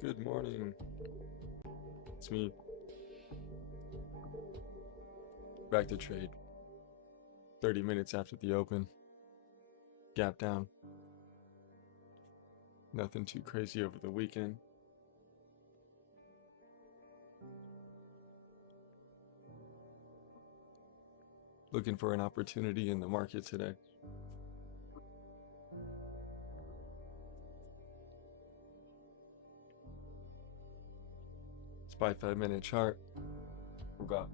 Good morning. It's me, back to trade. 30 minutes after the open. Gap down. Nothing too crazy over the weekend. Looking for an opportunity in the market today. SPY 5-minute chart. We've got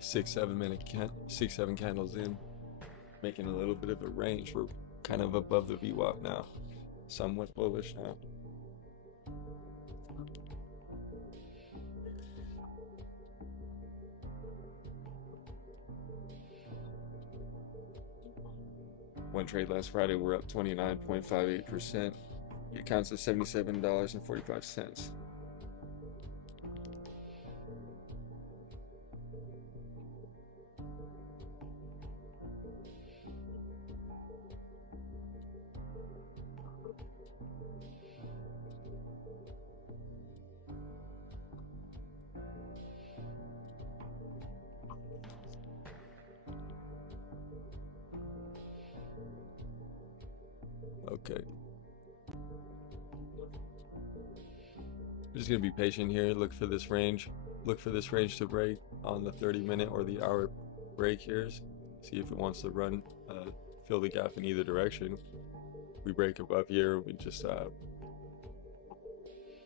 6-7 candles in, making a little bit of a range. We're kind of above the VWAP now, somewhat bullish now. One trade last Friday, we're up 29.58%. It counts at $77.45. Okay. Just gonna be patient here. Look for this range. Look for this range to break on the 30-minute or the hour break here. See if it wants to run, fill the gap in either direction. We break above here.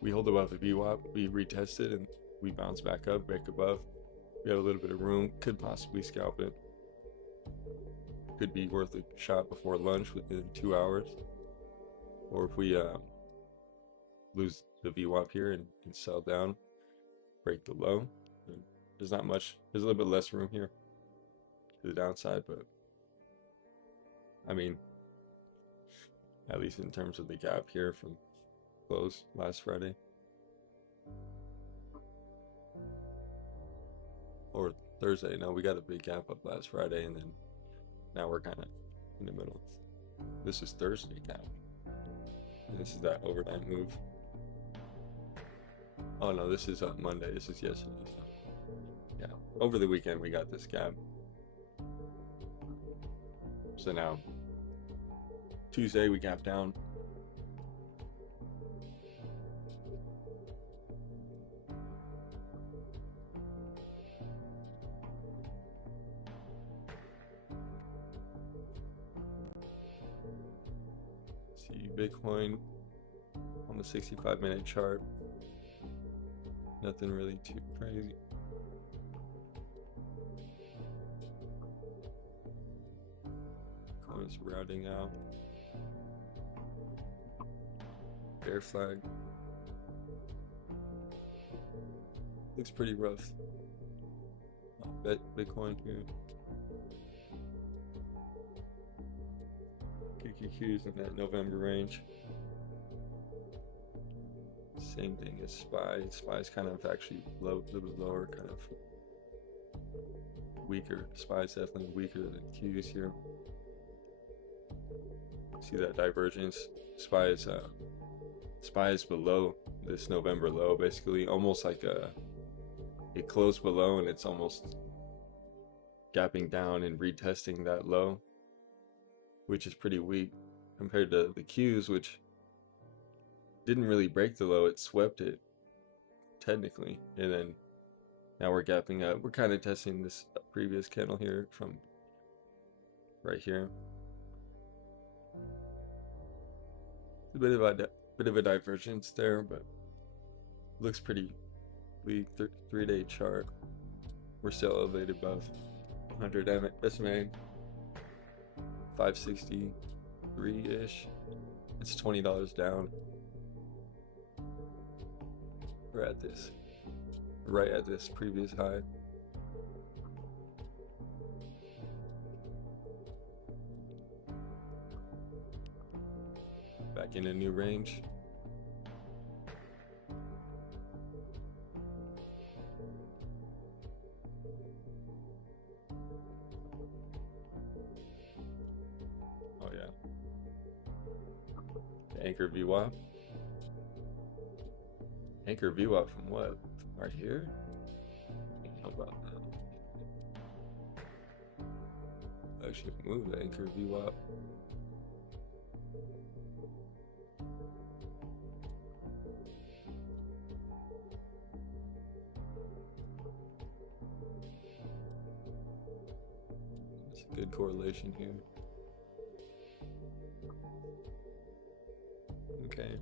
We hold above the VWAP. We retest it and we bounce back up, break above. We have a little bit of room. Could possibly scalp it. Could be worth a shot before lunch within 2 hours. Or if we lose the VWAP here and sell down, break the low. There's not much. There's a little bit less room here to the downside, but I mean, at least in terms of the gap here from close last Friday or Thursday. No, we got a big gap up last Friday, and then now we're kind of in the middle. This is Thursday gap. And this is that overnight move. Oh no, this is Monday. This is yesterday. So yeah, over the weekend we got this gap. So now Tuesday we gap down. See Bitcoin on the 65-minute chart. Nothing really too crazy. Coin's routing out. Bear flag. Looks pretty rough. I'll bet Bitcoin here. QQQ's in that November range. Same thing as SPY. SPY's kind of actually low, a little bit lower, kind of weaker. SPY's definitely weaker than Q's here. See that divergence? SPY is below this November low, basically, almost like it closed below and it's almost gapping down and retesting that low, which is pretty weak compared to the Q's, which didn't really break the low. It swept it technically, and then now we're gapping up. We're kind of testing this previous candle here from right here. It's a bit of a divergence there, but looks pretty weak. 3-day chart. We're still elevated above 100 SMA. 563-ish. It's $20 down. We're at this, right at this previous high. Back in a new range. Anchor VWAP. Anchor VWAP from what? From right here? How about that? I should move the Anchor VWAP. That's a good correlation here. Okay.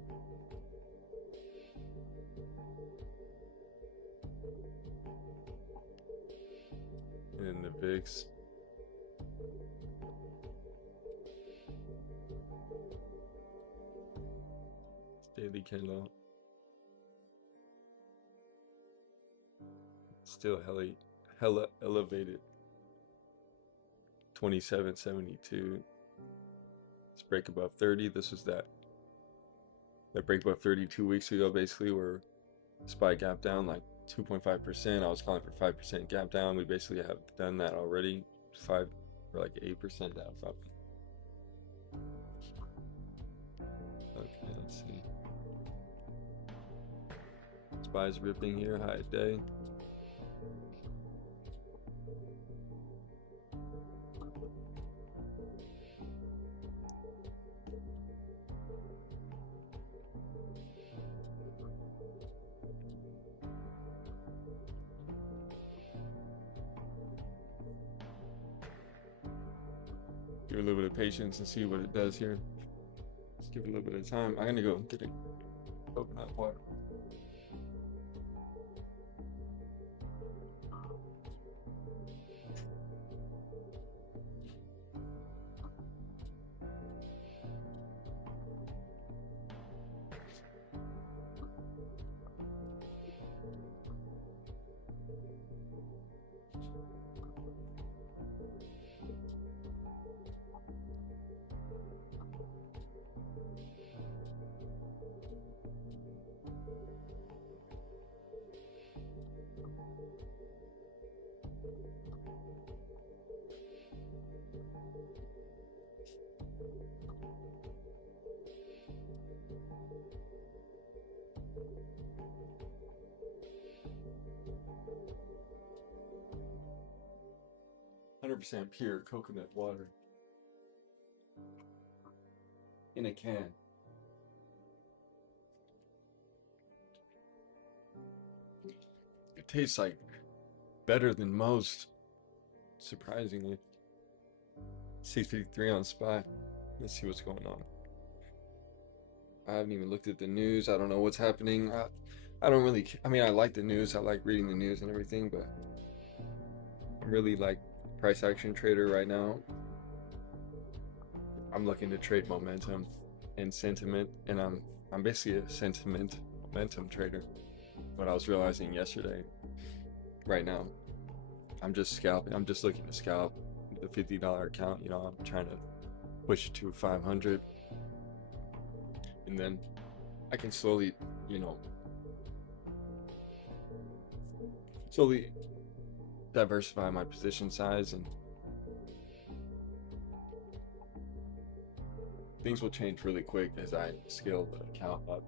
And the VIX. Daily candle. Still hella elevated. 27.72. Let's break above 30. This was that break above 30 2 weeks ago, basically, where SPY gap down like 2.5%. I was calling for 5% gap down. We basically have done that already. 5 or like 8% down. Okay, let's see. SPY's ripping here, high day. Give it a little bit of patience and see what it does here. Let's give it a little bit of time. I'm gonna go get a coconut water. %, pure coconut water in a can. It tastes like better than most, surprisingly. 653 on SPY. Let's see what's going on. I haven't even looked at the news. I don't know what's happening. I don't really, I mean, I like the news. I like reading the news and everything, but I'm really like price action trader right now. I'm looking to trade momentum and sentiment, and I'm basically a momentum trader. What I was realizing yesterday, right now, I'm just scalping. I'm just looking to scalp the $50 account. You know, I'm trying to push it to 500, and then I can slowly, you know, diversify my position size, and things will change really quick as I scale the account up.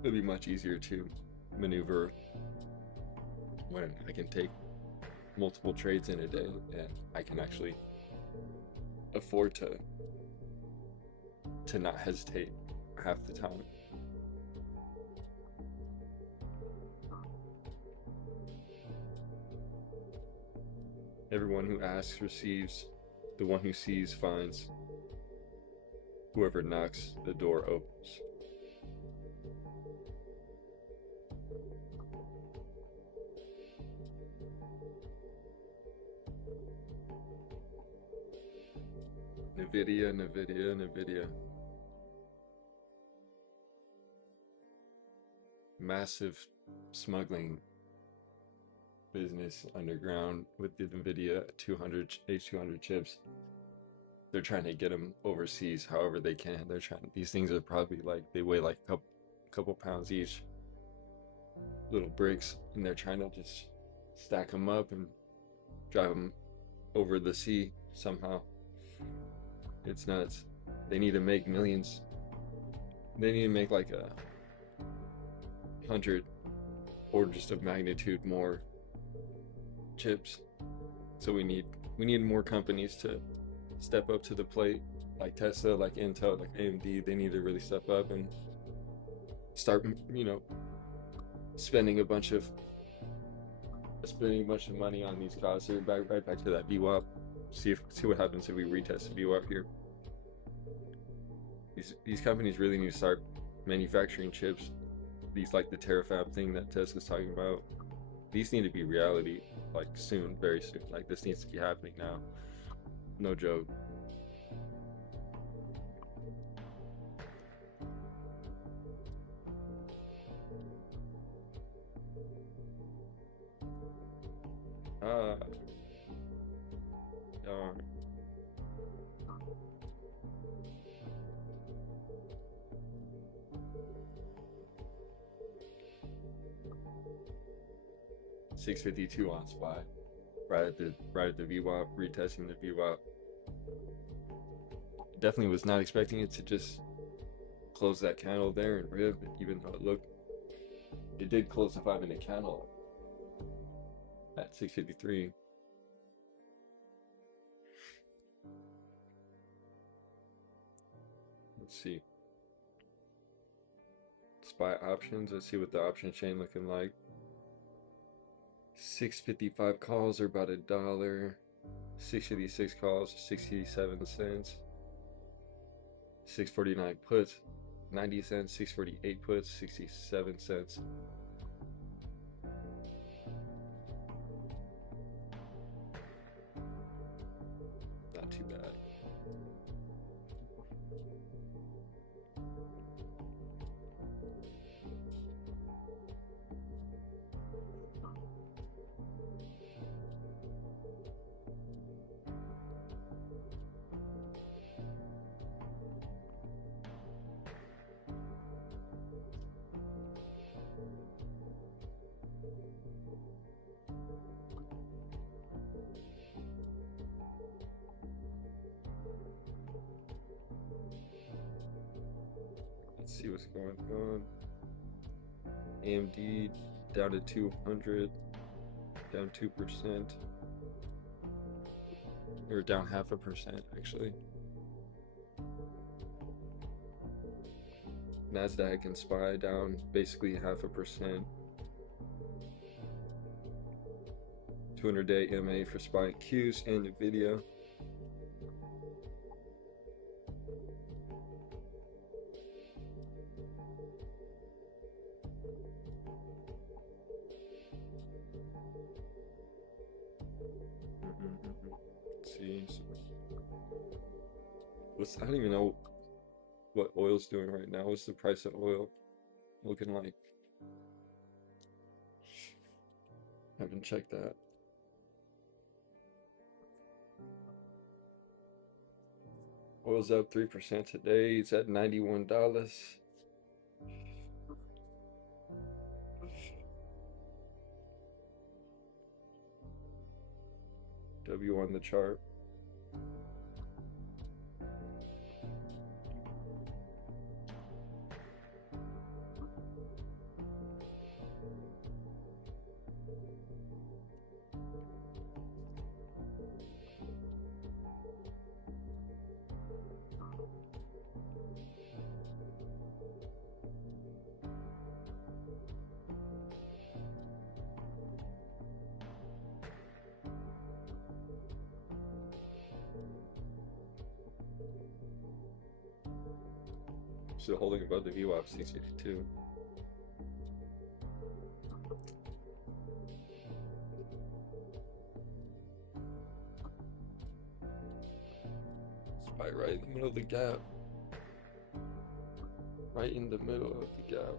It'll be much easier to maneuver when I can take multiple trades in a day, and I can actually afford to not hesitate half the time. Everyone who asks receives. The one who sees finds. Whoever knocks, the door opens. NVIDIA. Massive smuggling business underground with the NVIDIA H200 chips. They're trying to get them overseas however they can. These things are probably like, they weigh like a couple pounds each, little bricks, and they're trying to just stack them up and drive them over the sea somehow. It's nuts. They need to make millions They need to make like 100 orders of magnitude more chips. So we need more companies to step up to the plate, like Tesla, like Intel, like AMD. They need to really step up and start, spending a bunch of money on these costs. So right back to that VWAP. See what happens if we retest the VWAP here. These companies really need to start manufacturing chips. These, like the terafab thing that Tesla's talking about, these need to be reality, like soon, very soon. Like this needs to be happening now. No joke. Ah, darn. 652 on SPY. Right at the VWAP, retesting the VWAP. Definitely was not expecting it to just close that candle there and rib, even though it did close the 5-minute candle at 653. Let's see. SPY options. Let's see what the option chain looking like. 655 calls are about $1. 656 calls, 67 cents. 649 puts, 90 cents. 648 puts, 67 cents. Not too bad. Let's see what's going on. AMD down to 200, down 2%, or down 0.5% actually. Nasdaq and SPY down basically 0.5%. 200-day MA for SPY Qs and Nvidia. Let's see. I don't even know what oil's doing right now. What's the price of oil looking like? Haven't checked that. Oil's up 3% today. It's at $91. W on the chart. Still holding above the VWAP 682. SPY right in the middle of the gap. Right in the middle of the gap.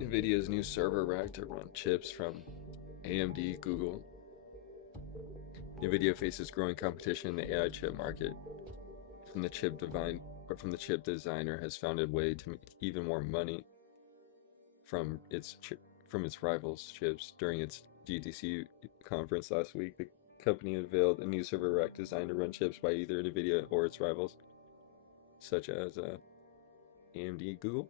NVIDIA's new server rack to run chips from AMD, Google. NVIDIA faces growing competition in the AI chip market from the chip designer has found a way to make even more money from its rivals' chips. During its GTC conference last week, the company unveiled a new server rack designed to run chips by either NVIDIA or its rivals, such as AMD, Google.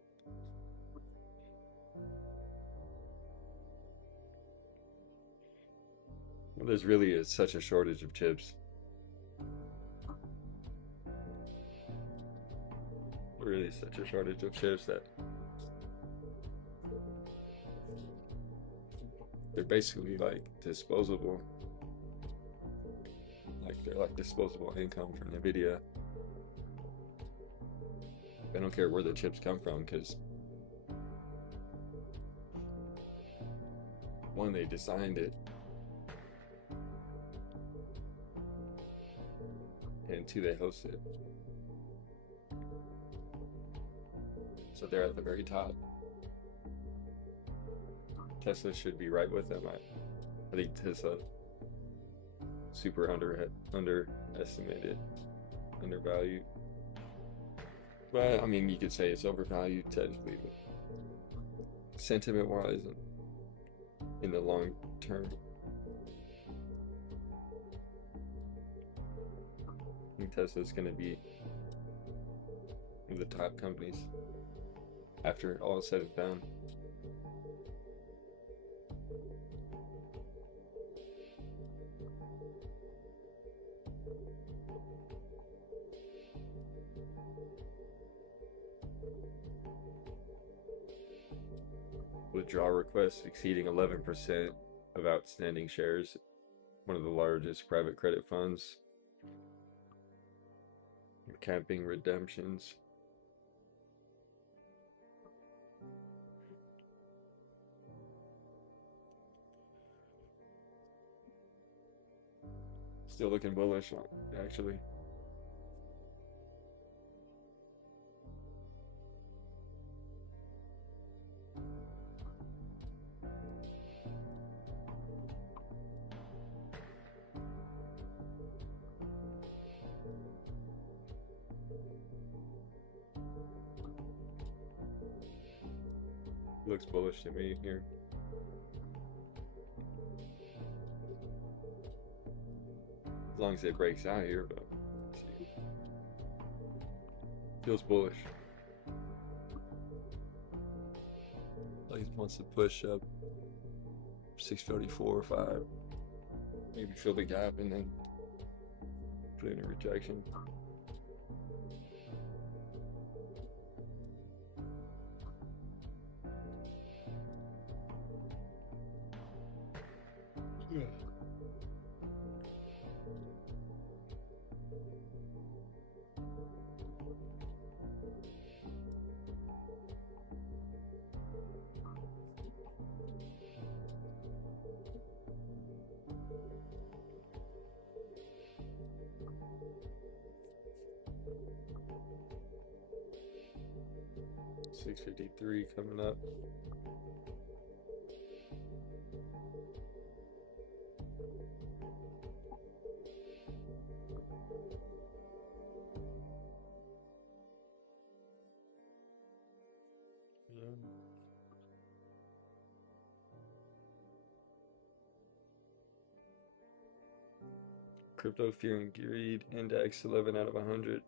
Well, there's really such a shortage of chips. Really such a shortage of chips that they're basically like disposable. Like they're like disposable income for NVIDIA. I don't care where the chips come from, because one, they designed it, and two, they host it. So they're at the very top. Tesla should be right with them. I think Tesla super underestimated, undervalued. But I mean, you could say it's overvalued technically, but sentiment-wise and in the long term, I think Tesla's going to be one of the top companies after all is said and done. Withdrawal requests exceeding 11% of outstanding shares, one of the largest private credit funds, capping redemptions. Still looking bullish, actually. Looks bullish to me here. As long as it breaks out here, but see. Feels bullish. Like it wants to push up 644 or 5. Maybe fill the gap and then put in a rejection. Yeah. $653 coming up. Crypto Fear and Greed Index 11 out of 100.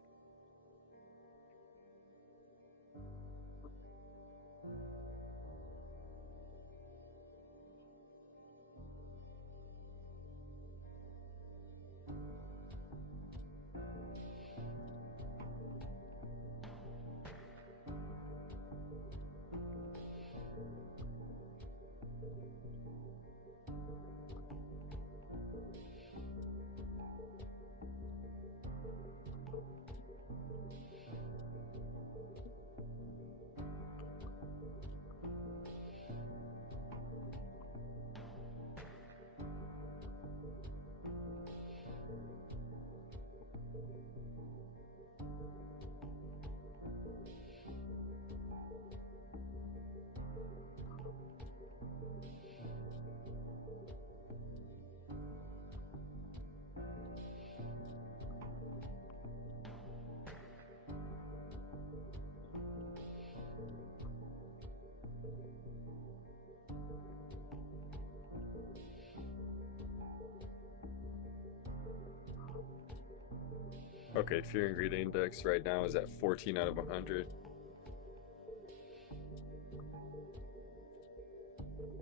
Okay, fear and greed index right now is at 14 out of 100.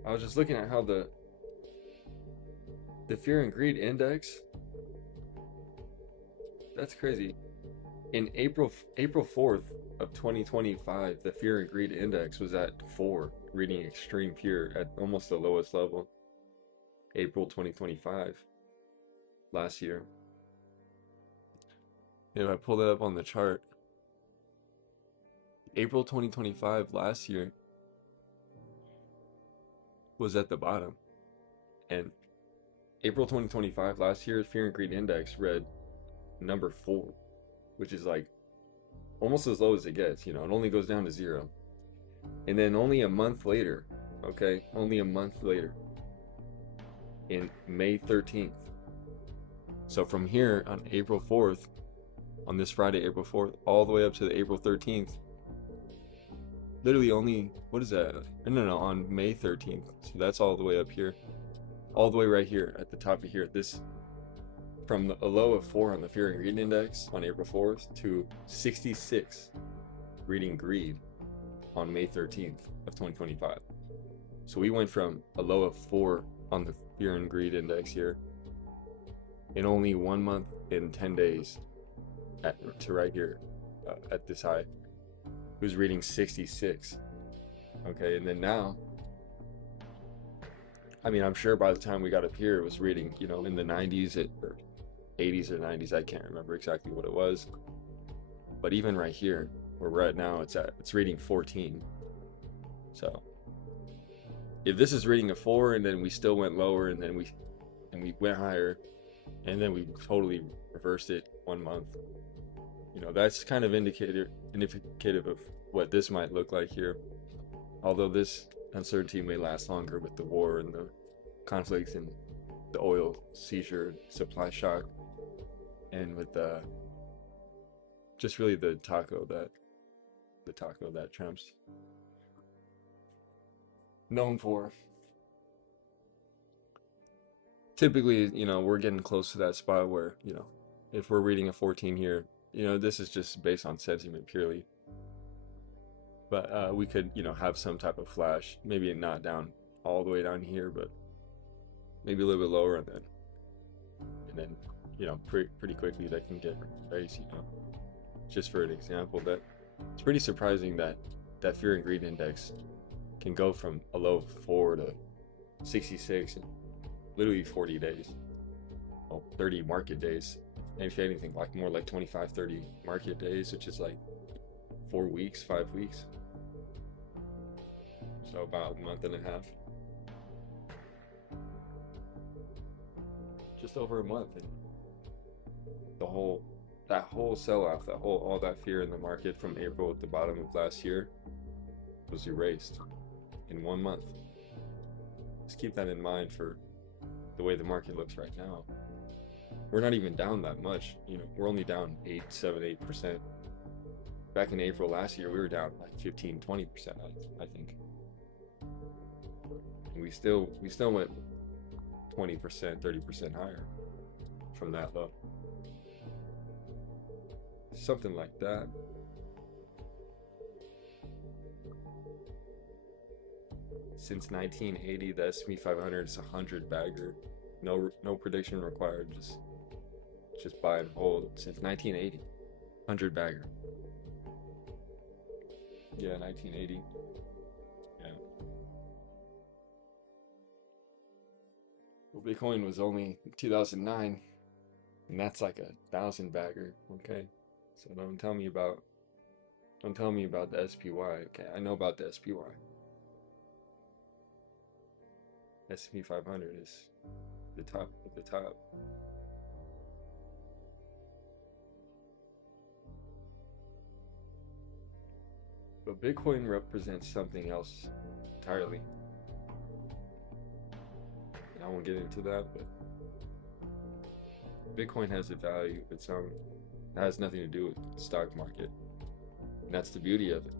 I was just looking at how the fear and greed index, that's crazy. In April 4th of 2025, the fear and greed index was at 4, reading extreme fear at almost the lowest level. April 2025 last year. You know, I pulled it up on the chart. April 2025 last year was at the bottom. And April 2025 last year, fear and greed index read number 4, which is like almost as low as it gets. You know, it only goes down to 0. And then only a month later, okay, only a month later, in May 13th. So from here on April 4th, on this Friday, April 4th, all the way up to the April 13th, literally only, what is that? No, on May 13th. So that's all the way up here, all the way right here at the top of here. This, from a low of 4 on the fear and greed index on April 4th to 66 reading greed on May 13th of 2025. So we went from a low of 4 on the fear and greed index here in only 1 month and 10 days to right here at this high. It was reading 66. Okay, and then now, I mean, I'm sure by the time we got up here, it was reading, you know, in the 90s or 80s or 90s. I can't remember exactly what it was. But even right here, where we're at now, it's reading 14. So if this is reading a 4 and then we still went lower and then we went higher and then we totally reversed it 1 month, you know, that's kind of indicative of what this might look like here. Although this uncertainty may last longer with the war and the conflicts and the oil seizure, supply shock, and with just really the taco that Trump's known for. Typically, you know, we're getting close to that spot where, you know, if we're reading a 14 here, you know, this is just based on sentiment purely. But we could, you know, have some type of flash, maybe not down all the way down here, but maybe a little bit lower, and then, you know, pretty quickly that can get raised, you know. Just for an example, that it's pretty surprising that that fear and greed index can go from a low of 4 to 66 in literally 40 days, well, 30 market days, and if anything, like more like 25, 30 market days, which is like 4 weeks, 5 weeks. So about a month and a half. Just over a month, and that whole sell-off, all that fear in the market from April at the bottom of last year was erased in 1 month. Just keep that in mind for the way the market looks right now. We're not even down that much, you know, we're only down 8%. Back in April last year, we were down like 15, 20%, I think. And we still went 20%, 30% higher from that low. Something like that. Since 1980, the S&P 500 is 100 bagger. No prediction required. Just buy and hold. Since 1980, 100 bagger. Yeah, 1980. Yeah. Well, Bitcoin was only 2009, and that's like 1,000 bagger. Okay, so don't tell me about the SPY. Okay, I know about the SPY. S&P 500 is the top of the top. But Bitcoin represents something else entirely. And I won't get into that, but Bitcoin has a value of its own. It has nothing to do with the stock market. And that's the beauty of it.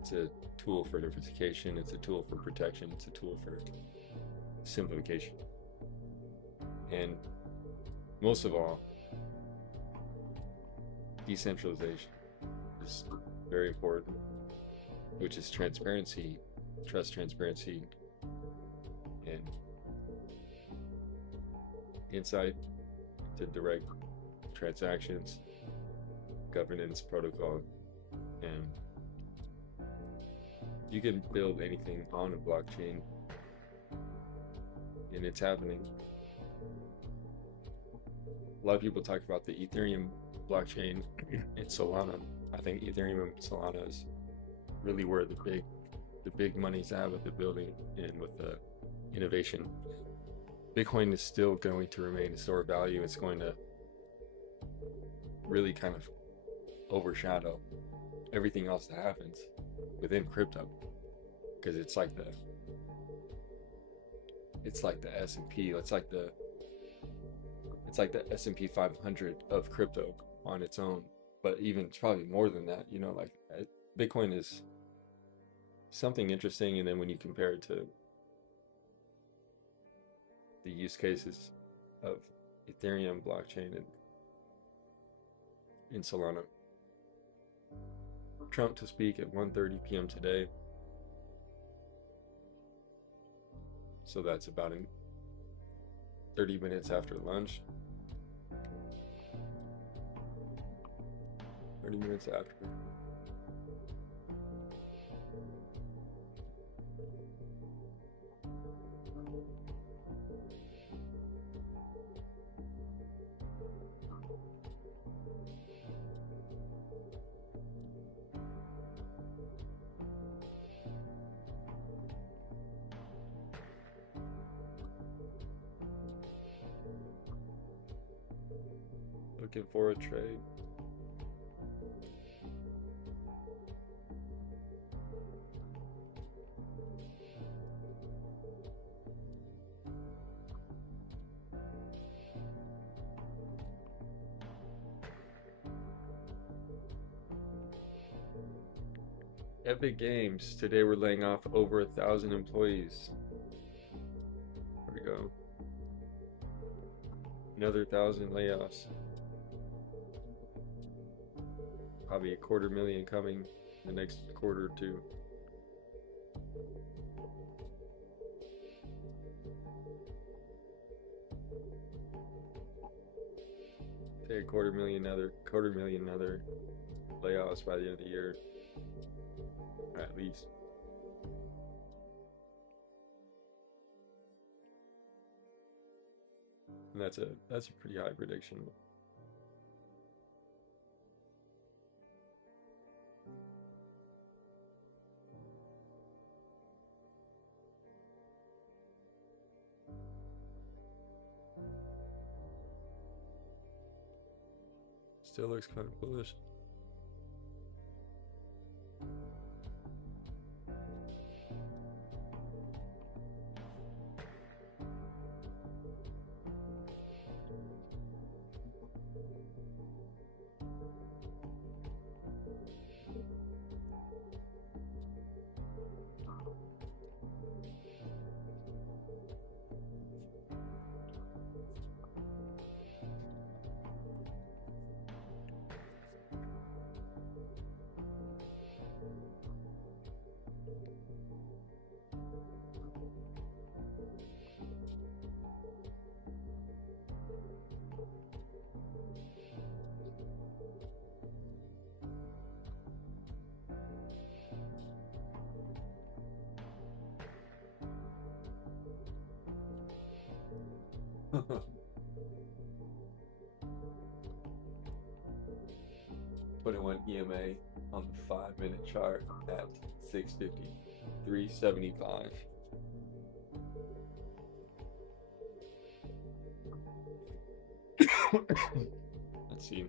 It's a tool for diversification, it's a tool for protection, it's a tool for simplification. And most of all, decentralization is very important, which is transparency, trust, transparency, and insight to direct transactions, governance protocol, and you can build anything on a blockchain, and it's happening. A lot of people talk about the Ethereum blockchain and Solana. I think Ethereum and Solana is really where the big money's at with the building and with the innovation. Bitcoin is still going to remain a store of value. It's going to really kind of overshadow everything else that happens within crypto, because it's like the S&P. It's like the S&P 500 of crypto on its own, but even it's probably more than that. You know, like Bitcoin is something interesting, and then when you compare it to the use cases of Ethereum blockchain and Solana. Trump to speak at 1:30 p.m. today, so that's about 30 minutes after lunch. 30 minutes after. Looking for a trade. Epic Games. Today we're laying off over 1,000 employees. There we go. Another 1,000 layoffs. Probably 250,000 coming the next quarter or two. Say 250,000 other layoffs by the end of the year, at least. And that's a pretty high prediction. Still looks kind of bullish. Put in one EMA on the 5-minute chart at 650, 375. Let's see.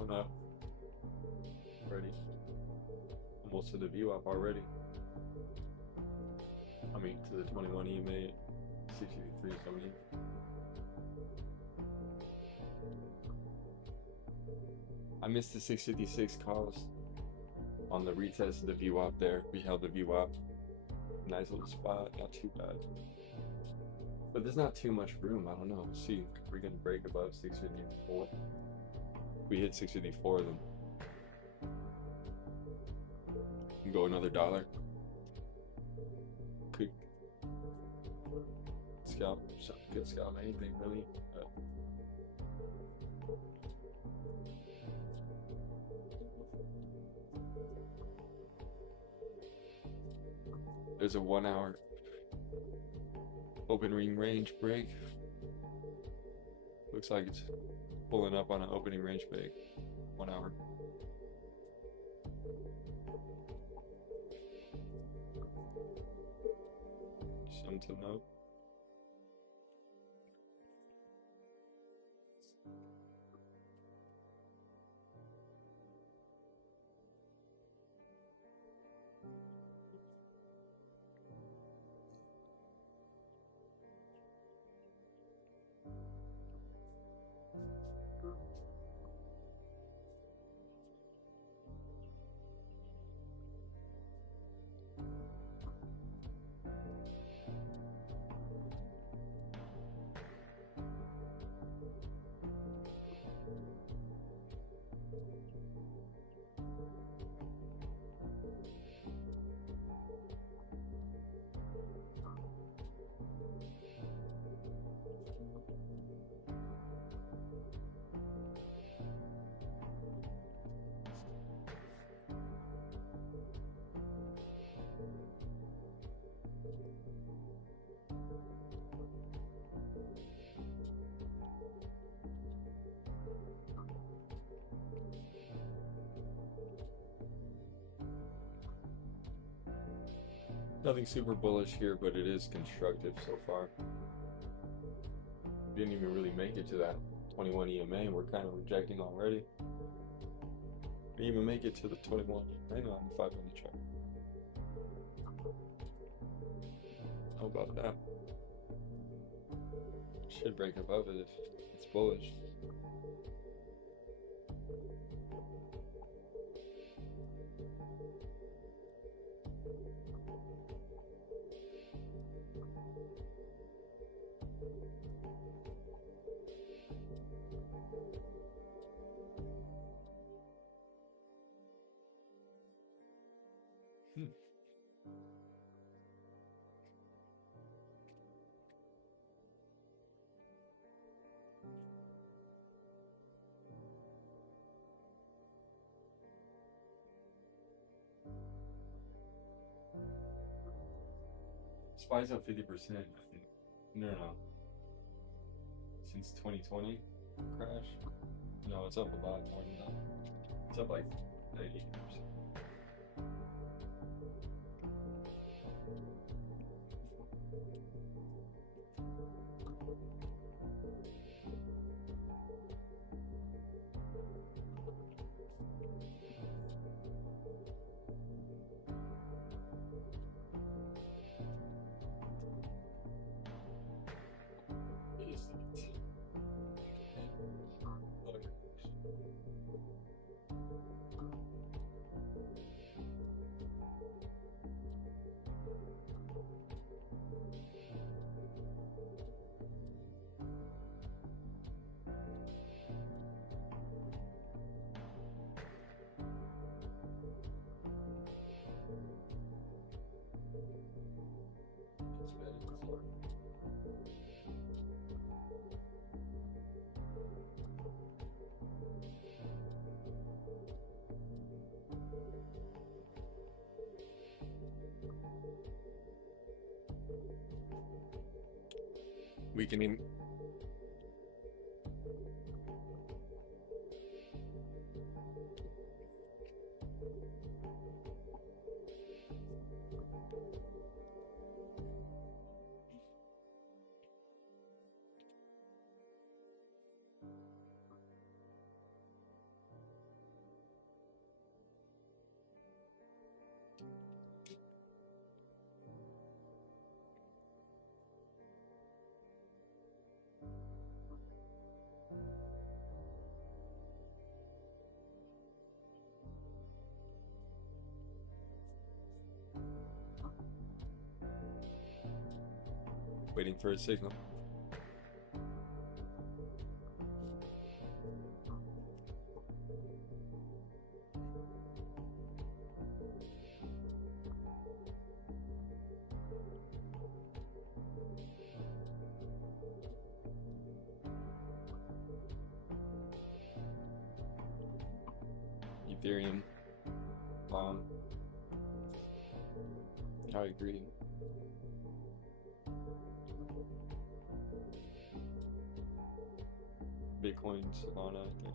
Going up. Ready. Almost to the VWAP already. I mean, to the 21 EMA 6370. I missed the 656 calls on the retest of the VWAP there. We held the VWAP. Nice little spot, not too bad. But there's not too much room, I don't know. We'll see. We're gonna break above 654. If we hit 654, then we can go another dollar. Could scalp, could scalp anything really. There's a 1 hour opening range break. Looks like it's pulling up on an opening range break. 1 hour. Something to note. Nothing super bullish here, but it is constructive so far. Didn't even really make it to that 21 EMA, and we're kind of rejecting already. Didn't even make it to the 21 EMA on the 5-minute chart. How about that? Should break above it if it's bullish. SPY's up 50%, I think. No. Since 2020 crash? No, it's up a lot more than that. It's up like 80%. Weakening. Waiting for a signal. Ethereum. I agree. Bitcoin, Solana, I think.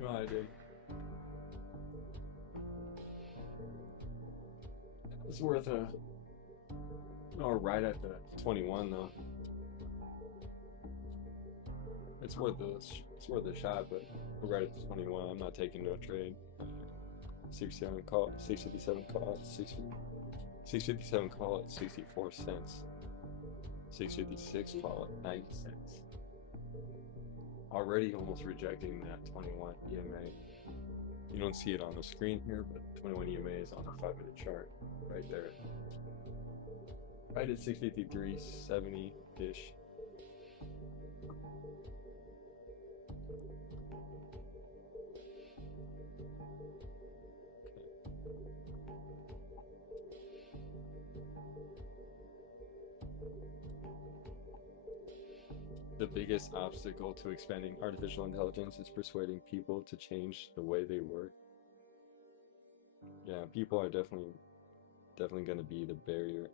You know what I did? It's worth a, right at the 21 though. It's worth a shot, but right at the 21, I'm not taking no trade. 67 call, 657 call, 657 call at 64 cents. 656 call at 90 cents. Already almost rejecting that 21 EMA. You don't see it on the screen here, but 21 EMA is on the 5-minute chart right there. Right at 653.70-ish. the biggest obstacle to expanding artificial intelligence is persuading people to change the way they work. Yeah, people are definitely going to be the barrier.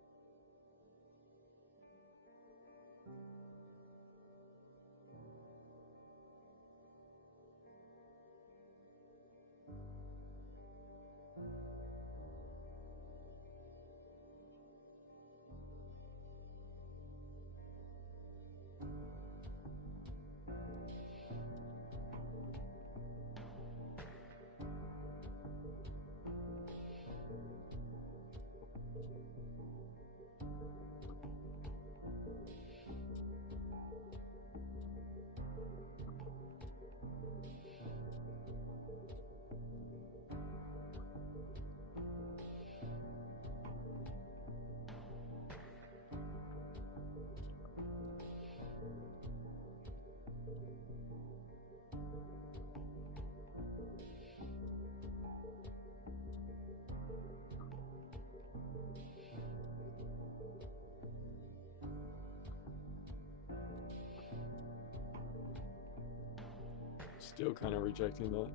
Still kind of rejecting that.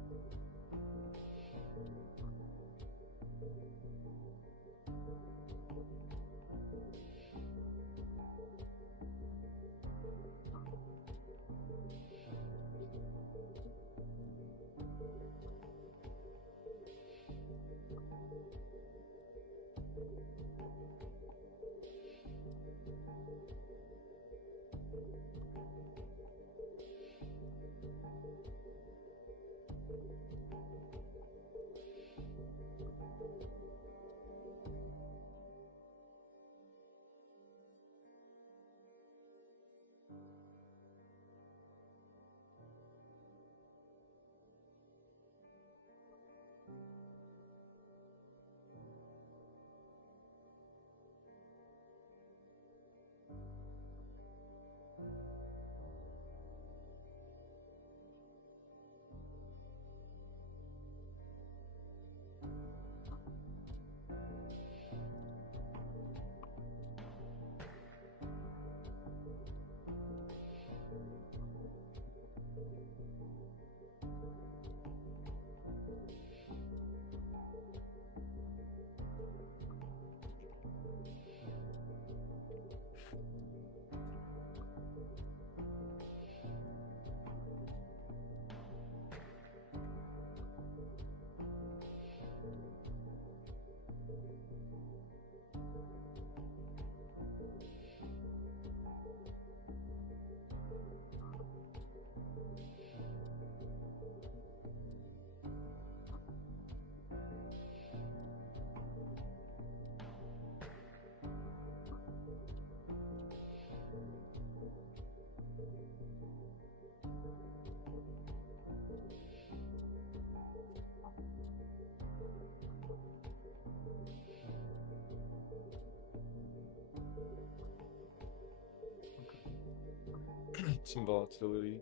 Some volatility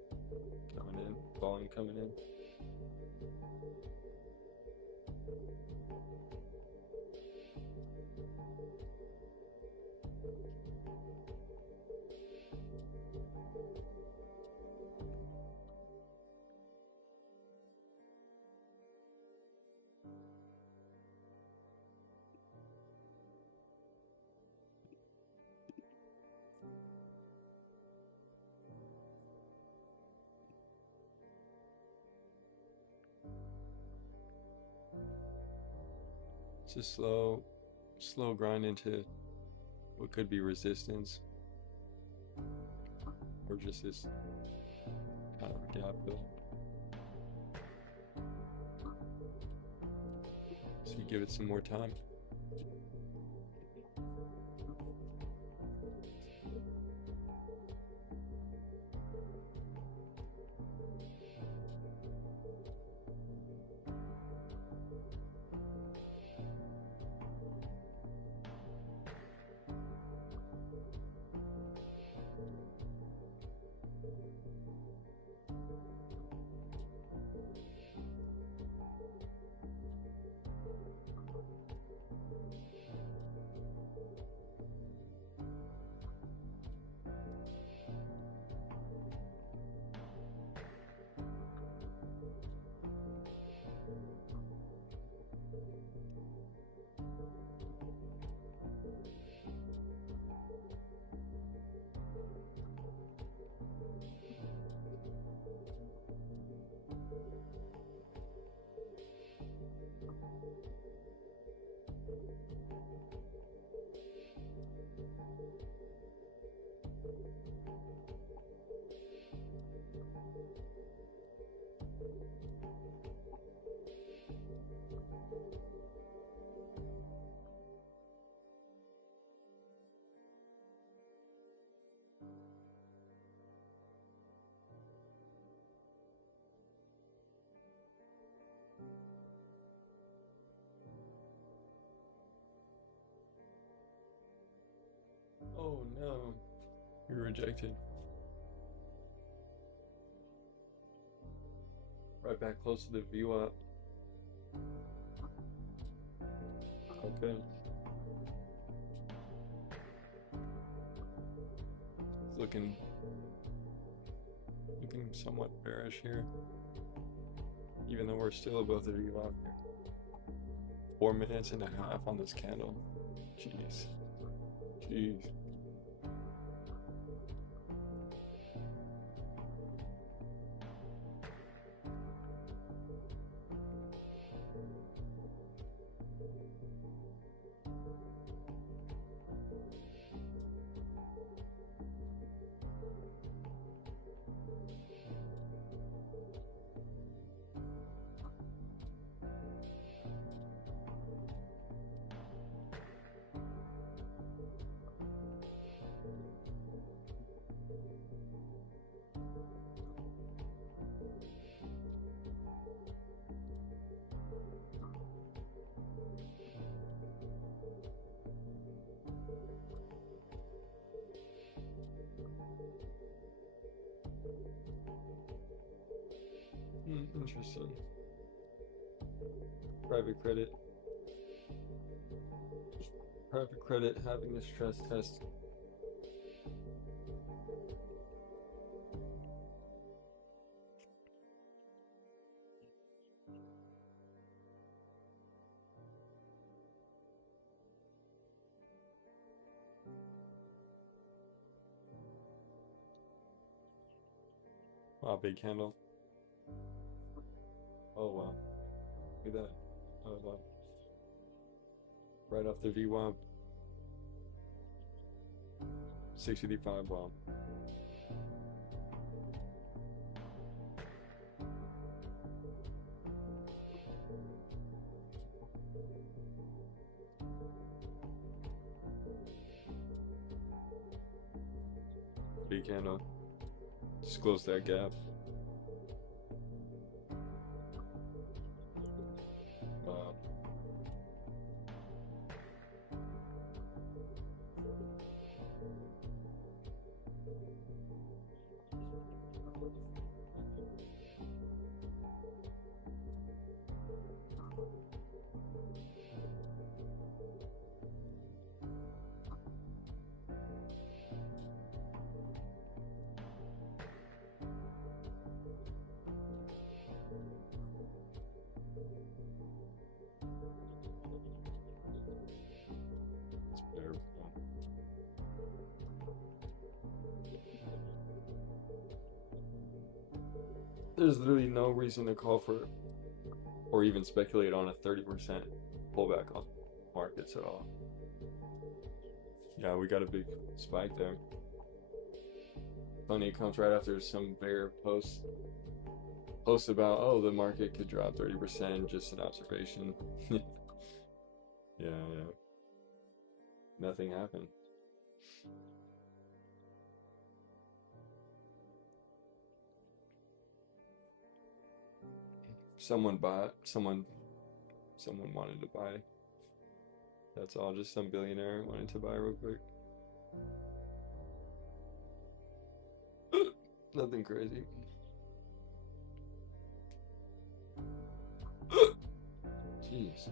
coming in, volume coming in. It's a slow grind into what could be resistance, or just this kind of gap fill. So you give it some more time. You're rejected. Right back close to the VWAP. Okay. It's looking somewhat bearish here. Even though we're still above the VWAP here. 4 minutes and a half on this candle. Jeez. Jeez. Interesting. Private credit. Private credit having a stress test. Wow, big candle. Oh wow. Look at that. Oh wow. Right off the VWAP. 685, wow. Big candle. Just close that gap. Wow. It's better. There's literally no reason to call for or even speculate on a 30% pullback on markets at all. Yeah, we got a big spike there. Funny, it comes right after some bear post about, oh, the market could drop 30%, just an observation. Yeah. Nothing happened. Someone bought, someone wanted to buy. That's all, just some billionaire wanted to buy real quick. Nothing crazy. Jeez.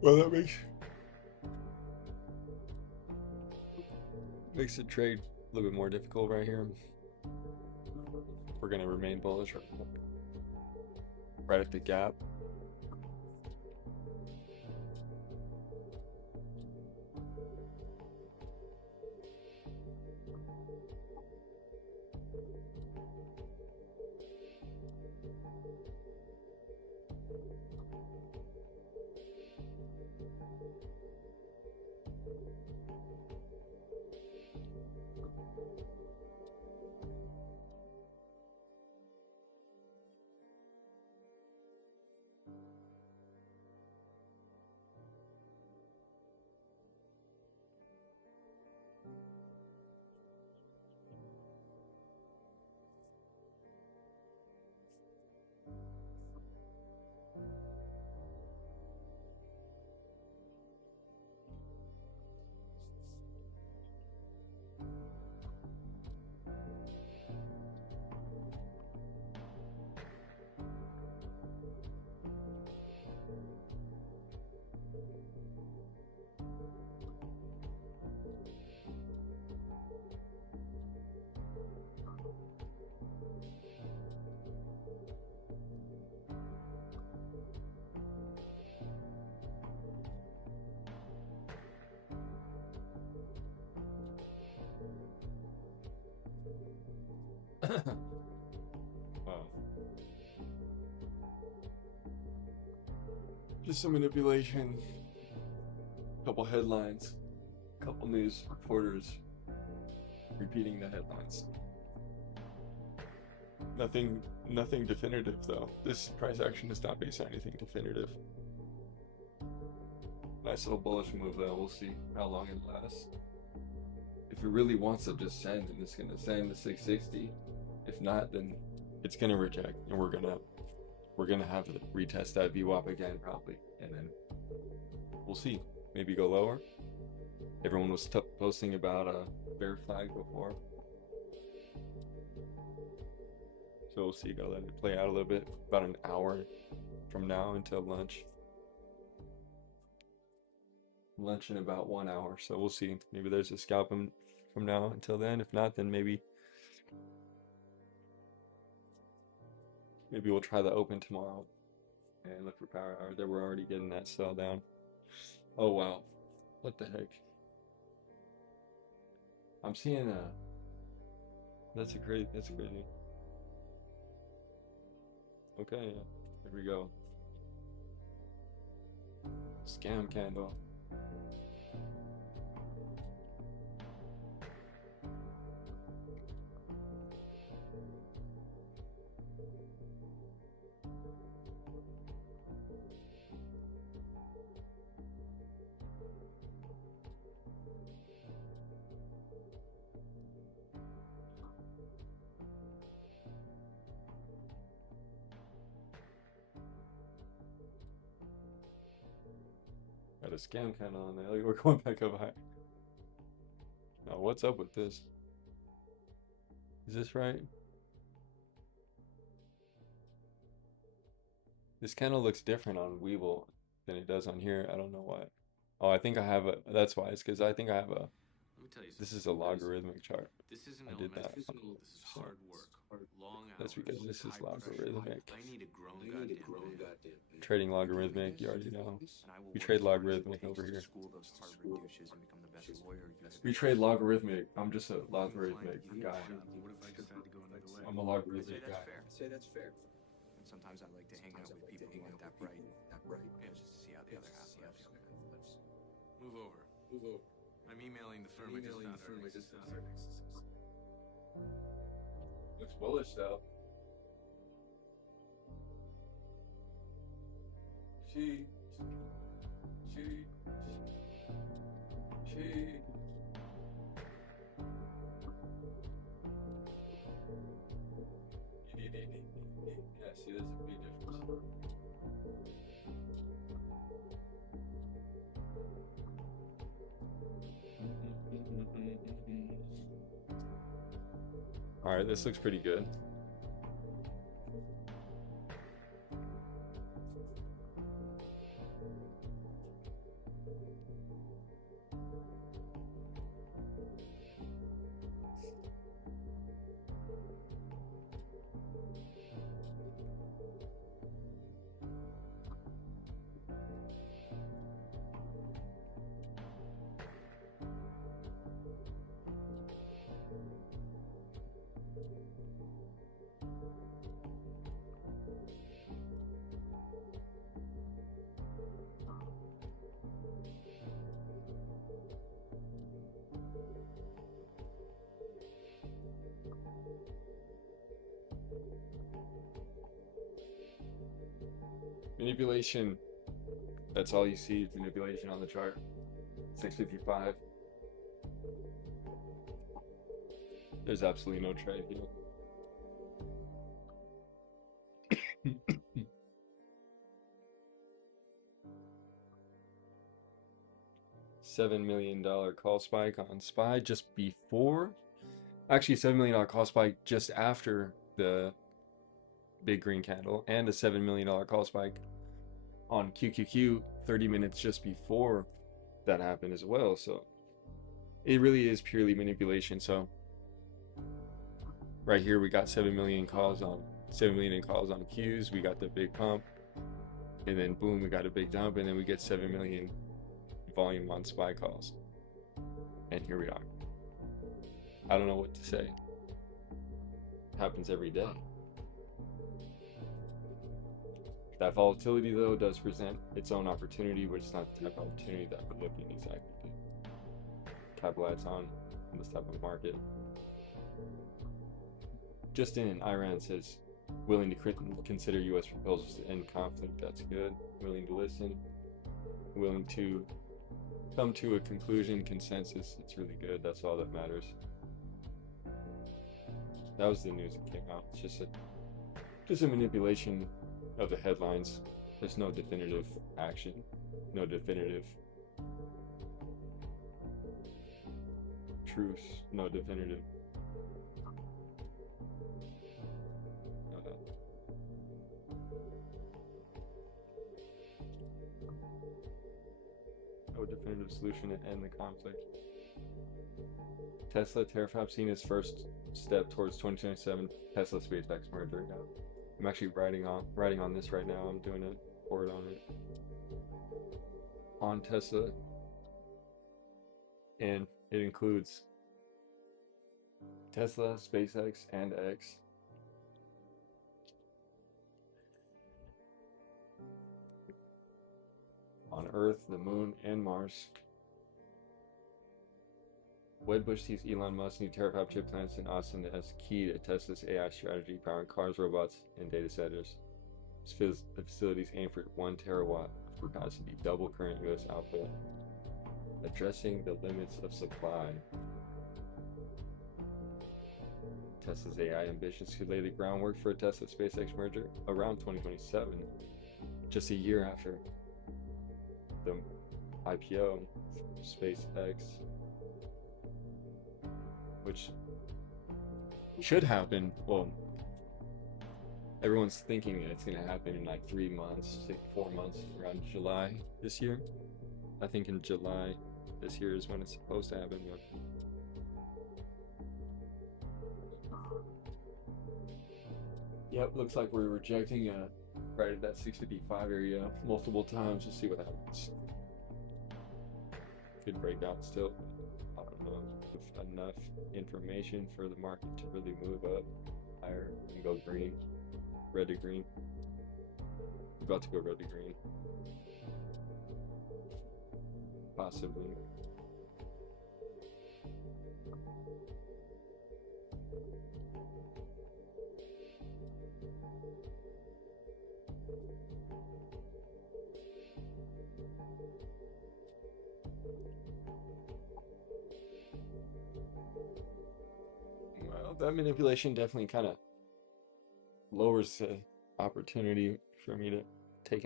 Well, that makes the trade a little bit more difficult right here. We're gonna remain bullish right at the gap. Wow. Just some manipulation, couple headlines, couple news reporters repeating the headlines. Nothing definitive though. This price action is not based on anything definitive. Nice little bullish move though. We'll see how long it lasts. If it really wants to descend, then it's gonna descend to 660. If not, then it's gonna reject, and we're gonna have to retest that VWAP again probably, and then we'll see. Maybe go lower. Everyone was posting about a bear flag before, so we'll see. Gotta let it play out a little bit. About an hour from now until lunch. Lunch in about 1 hour, so we'll see. Maybe there's a scalp from now until then. If not, then maybe we'll try the open tomorrow and look for power hour. There we're already getting that sell down. Oh wow, what the heck? I'm seeing that's crazy. Okay, here we go. Scam candle. Gotta scam candle on there. Like, we're going back up high. Now, what's up with this? Is this right? This candle looks different on Weeble than it does on here. I don't know why. Oh, I think I have a. That's why. It's because I think I have a. Let me tell you This something. is a logarithmic chart. This isn't I did that. elementary school. This is hard work. Long hours. That's because this is high logarithmic. pressure. I need a grown goddamn man. Trading logarithmic, you already know. And I will We work trade as hard as it logarithmic takes over to here. School those Harvard douches and become the best lawyer you ever We trade logarithmic. I'm just a logarithmic guy. What if I decide to go another way? I'm a I'd say logarithmic that's guy. fair. Say that's fair. And sometimes I like to hang out with people who aren't that bright. Yeah, just to see how the other half lives. Move over. I'm emailing the firm I just found our next successor. Looks bullish though. She. Yeah, see, there's a big difference. All right, this looks pretty good. Manipulation. That's all you see is manipulation on the chart. 655. There's absolutely no trade here. $7 million call spike on SPY just before. Actually, $7 million call spike just after the big green candle, and a $7 million call spike on QQQ 30 minutes just before that happened as well. So it really is purely manipulation. So right here we got 7 million calls on Qs. We got the big pump, and then boom, we got a big dump, and then we get 7 million volume on SPY calls, and here we are. I don't know what to say. It happens every day. That volatility, though, does present its own opportunity, but it's not the type of opportunity that we're looking exactly to capitalize on in this type of market. Just in, Iran says, willing to consider U.S. proposals to end conflict. That's good. Willing to listen. Willing to come to a conclusion, consensus. It's really good. That's all that matters. That was the news that came out. It's just a manipulation of the headlines. There's no definitive action, no definitive truth, no definitive no definitive solution to end the conflict. Tesla Terafab seen its first step towards 2027 Tesla SpaceX merger. Yeah. I'm actually writing on this right now. I'm doing a report on it. On Tesla. And it includes Tesla, SpaceX, and X. On Earth, the Moon, and Mars. Wedbush sees Elon Musk's new Terafab chip plants in Austin as key to Tesla's AI strategy, powering cars, robots, and data centers. The facilities aim for 1 terawatt of capacity, double current U.S. output, addressing the limits of supply. Tesla's AI ambitions could lay the groundwork for a Tesla SpaceX merger around 2027, just a year after the IPO, SpaceX, which should happen. Well, everyone's thinking that it's going to happen in like 3 months, 4 months, around July this year. I think in July this year is when it's supposed to happen. But yep, looks like we're rejecting right at that 655 area multiple times. We'll see what happens. Could break out still. I don't know if enough information for the market to really move up higher and go green, red to green. We're about to go red to green. Possibly. Well, that manipulation definitely kind of lowers the opportunity for me to take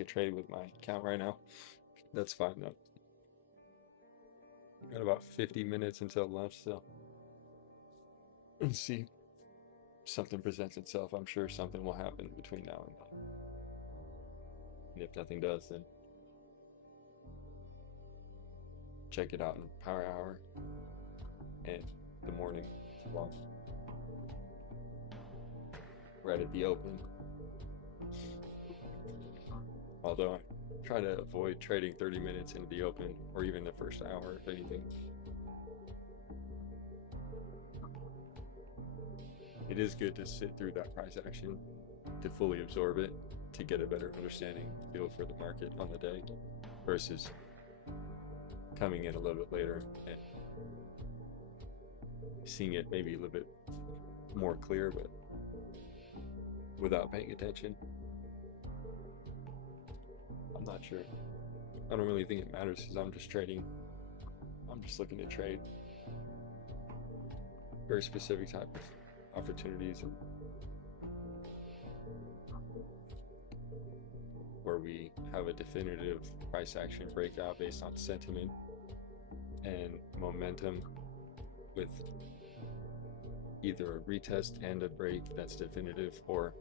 a trade with my account right now. That's fine though. Got about 50 minutes until lunch, so let's see. Something presents itself. I'm sure something will happen between now and then. And if nothing does, then check it out in Power Hour and the morning as well. Right at the open. Although I try to avoid trading 30 minutes into the open or even the first hour, if anything. It is good to sit through that price action to fully absorb it, to get a better understanding, feel for the market on the day, versus coming in a little bit later and seeing it maybe a little bit more clear, but without paying attention. I'm not sure. I don't really think it matters because I'm just trading. I'm just looking to trade very specific type of opportunities where we have a definitive price action breakout based on sentiment and momentum with either a retest and a break that's definitive or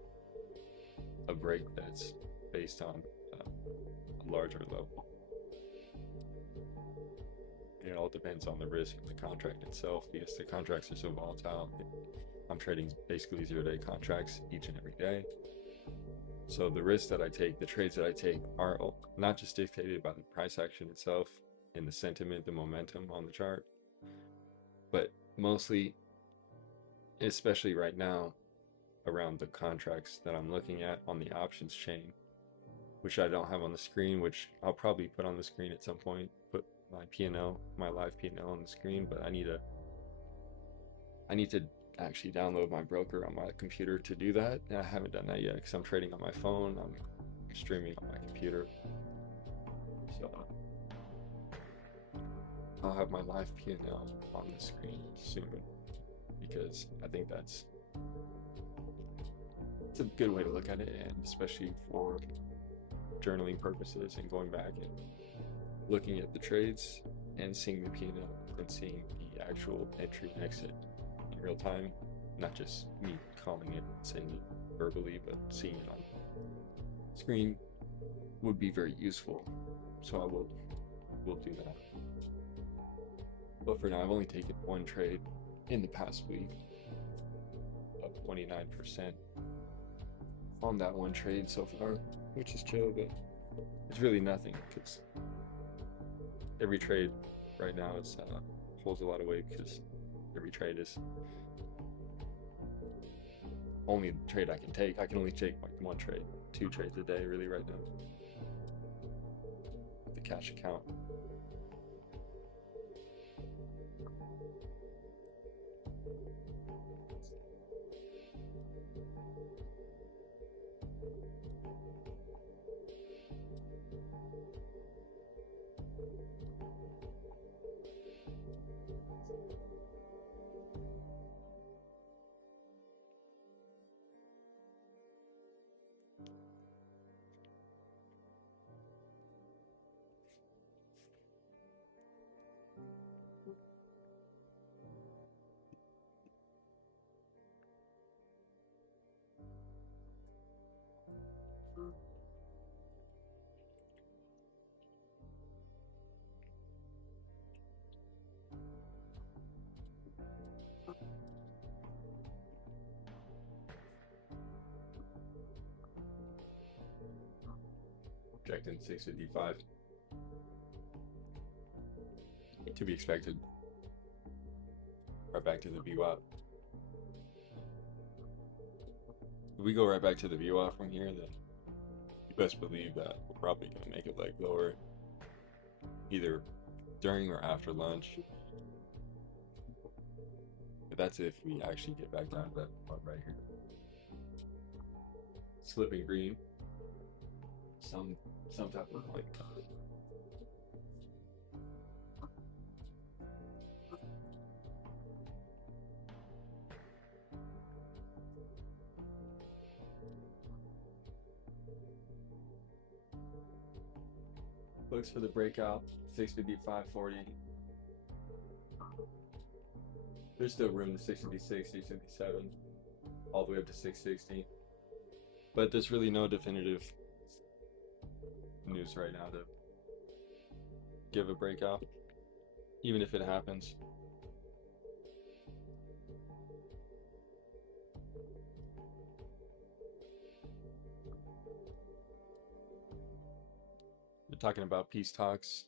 a break that's based on a larger level. It all depends on the risk of the contract itself because the contracts are so volatile. I'm trading basically 0-day contracts each and every day. So the risks that I take, the trades that I take are not just dictated by the price action itself and the sentiment, the momentum on the chart, but mostly, especially right now, around the contracts that I'm looking at on the options chain, which I don't have on the screen, which I'll probably put on the screen at some point, put my P&L, my live P&L on the screen, but I need to actually download my broker on my computer to do that, and I haven't done that yet because I'm trading on my phone. I'm streaming on my computer, so I'll have my live P&L on the screen soon because I think it's a good way to look at it, and especially for journaling purposes and going back and looking at the trades and seeing the P&L and seeing the actual entry and exit in real time, not just me calling it, saying it verbally, but seeing it on screen would be very useful. So I will do that. But for now, I've only taken one trade in the past week of 29% on that one trade so far, which is chill, but it's really nothing because every trade right now is holds a lot of weight because every trade is only the trade I can take. I can only take like one trade, 2 trades a day really right now with the cash account. Checked in 655. To be expected. Right back to the VWAP. If we go right back to the VWAP from here, then you best believe that we're probably going to make it leg lower either during or after lunch. But that's if we actually get back down to that one right here. Slipping green. Some type of like looks for the breakout 655, 40. There's still room to 656, 657, all the way up to 660. But there's really no definitive news right now to give a breakout, even if it happens. They're talking about peace talks.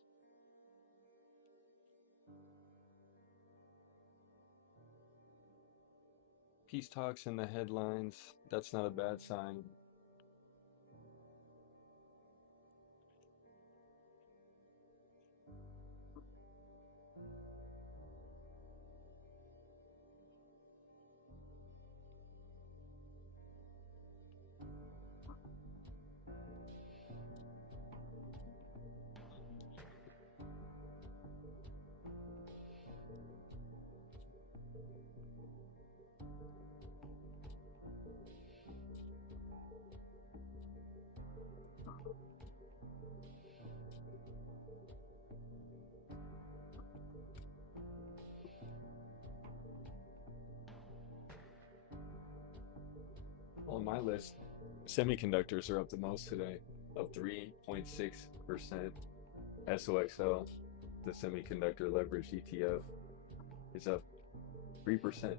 Peace talks in the headlines. That's not a bad sign. On my list, semiconductors are up the most today, up 3.6%. SOXL, the semiconductor leverage ETF, is up 3%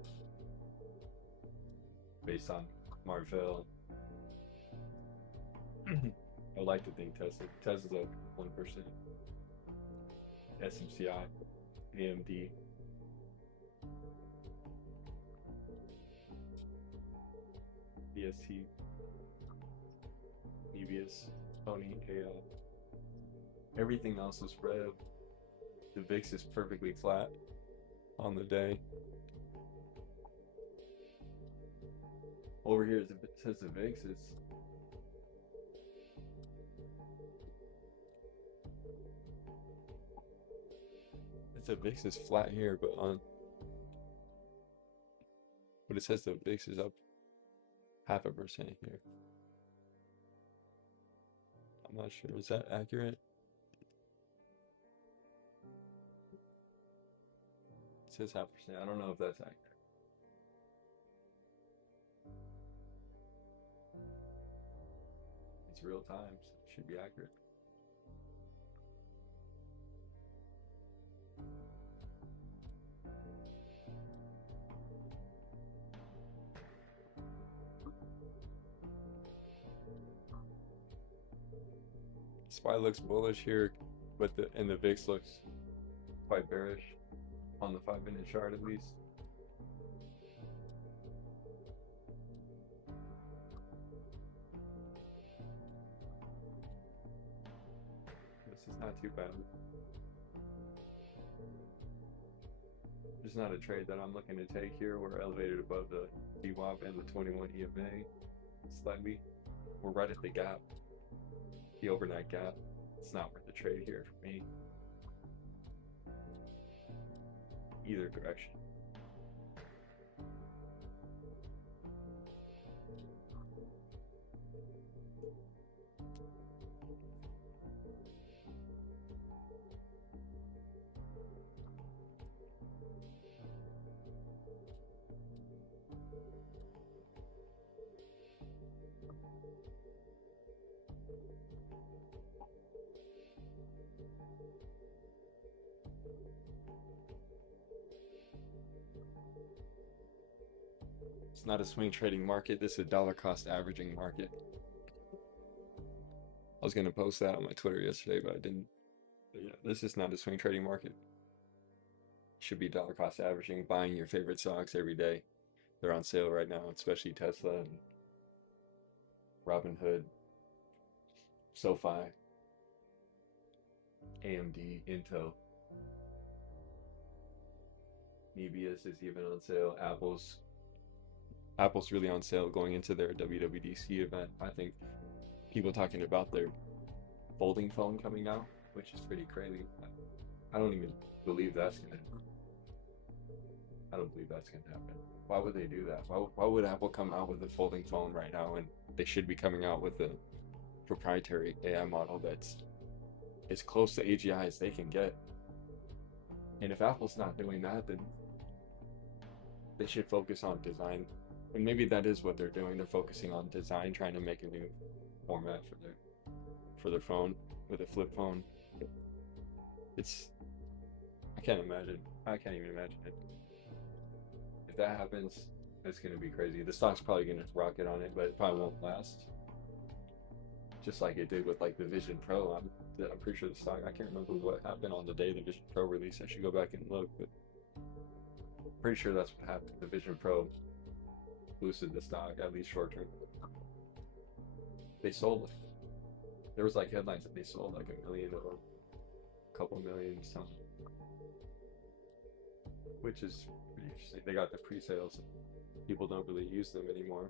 based on Marvell. I like to think Tesla's up 1%. SMCI, AMD, BST, Nebius, Pony, AL. Everything else is red. The VIX is perfectly flat on the day. Over here, it says the VIX is the VIX is flat here, but it says the VIX is up 0.5% here. I'm not sure. Is that accurate? It says 0.5%. I don't know if that's accurate. It's real time, so it should be accurate. SPY looks bullish here, but the VIX looks quite bearish on the 5-minute chart at least. This is not too bad. There's not a trade that I'm looking to take here. We're elevated above the VWAP and the 21 EMA slightly. We're right at the gap. The overnight gap. It's not worth the trade here for me. Either direction. It's not a swing trading market. This is a dollar cost averaging market. was gonna post that on my Twitter yesterday, but I didn't. But yeah, this is not a swing trading market. Should be dollar cost averaging, buying your favorite stocks every day. They're on sale right now, especially Tesla and Robinhood, SoFi, AMD, Intel. Nebius is even on sale. Apple's really on sale going into their WWDC event. I think people talking about their folding phone coming out, which is pretty crazy. I don't even believe that's gonna. I don't believe that's gonna happen. Why would they do that? Why would Apple come out with a folding phone right now, and they should be coming out with a proprietary AI model that's as close to AGI as they can get? And if Apple's not doing that, then they should focus on design. And maybe that is what they're doing. They're focusing on design, trying to make a new format for their phone with a flip phone. It's I can't imagine. I can't even imagine it. If that happens, it's gonna be crazy. The stock's probably gonna rocket on it, but it probably won't last. Just like it did with like the Vision Pro. I'm pretty sure the stock. I can't remember what happened on the day the Vision Pro released. I should go back and look, but pretty sure that's what happened. The Vision Pro boosted the stock, at least short term. They sold it. There was like headlines that they sold like 1 million or a couple million something, which is pretty interesting. They got the pre-sales. People don't really use them anymore.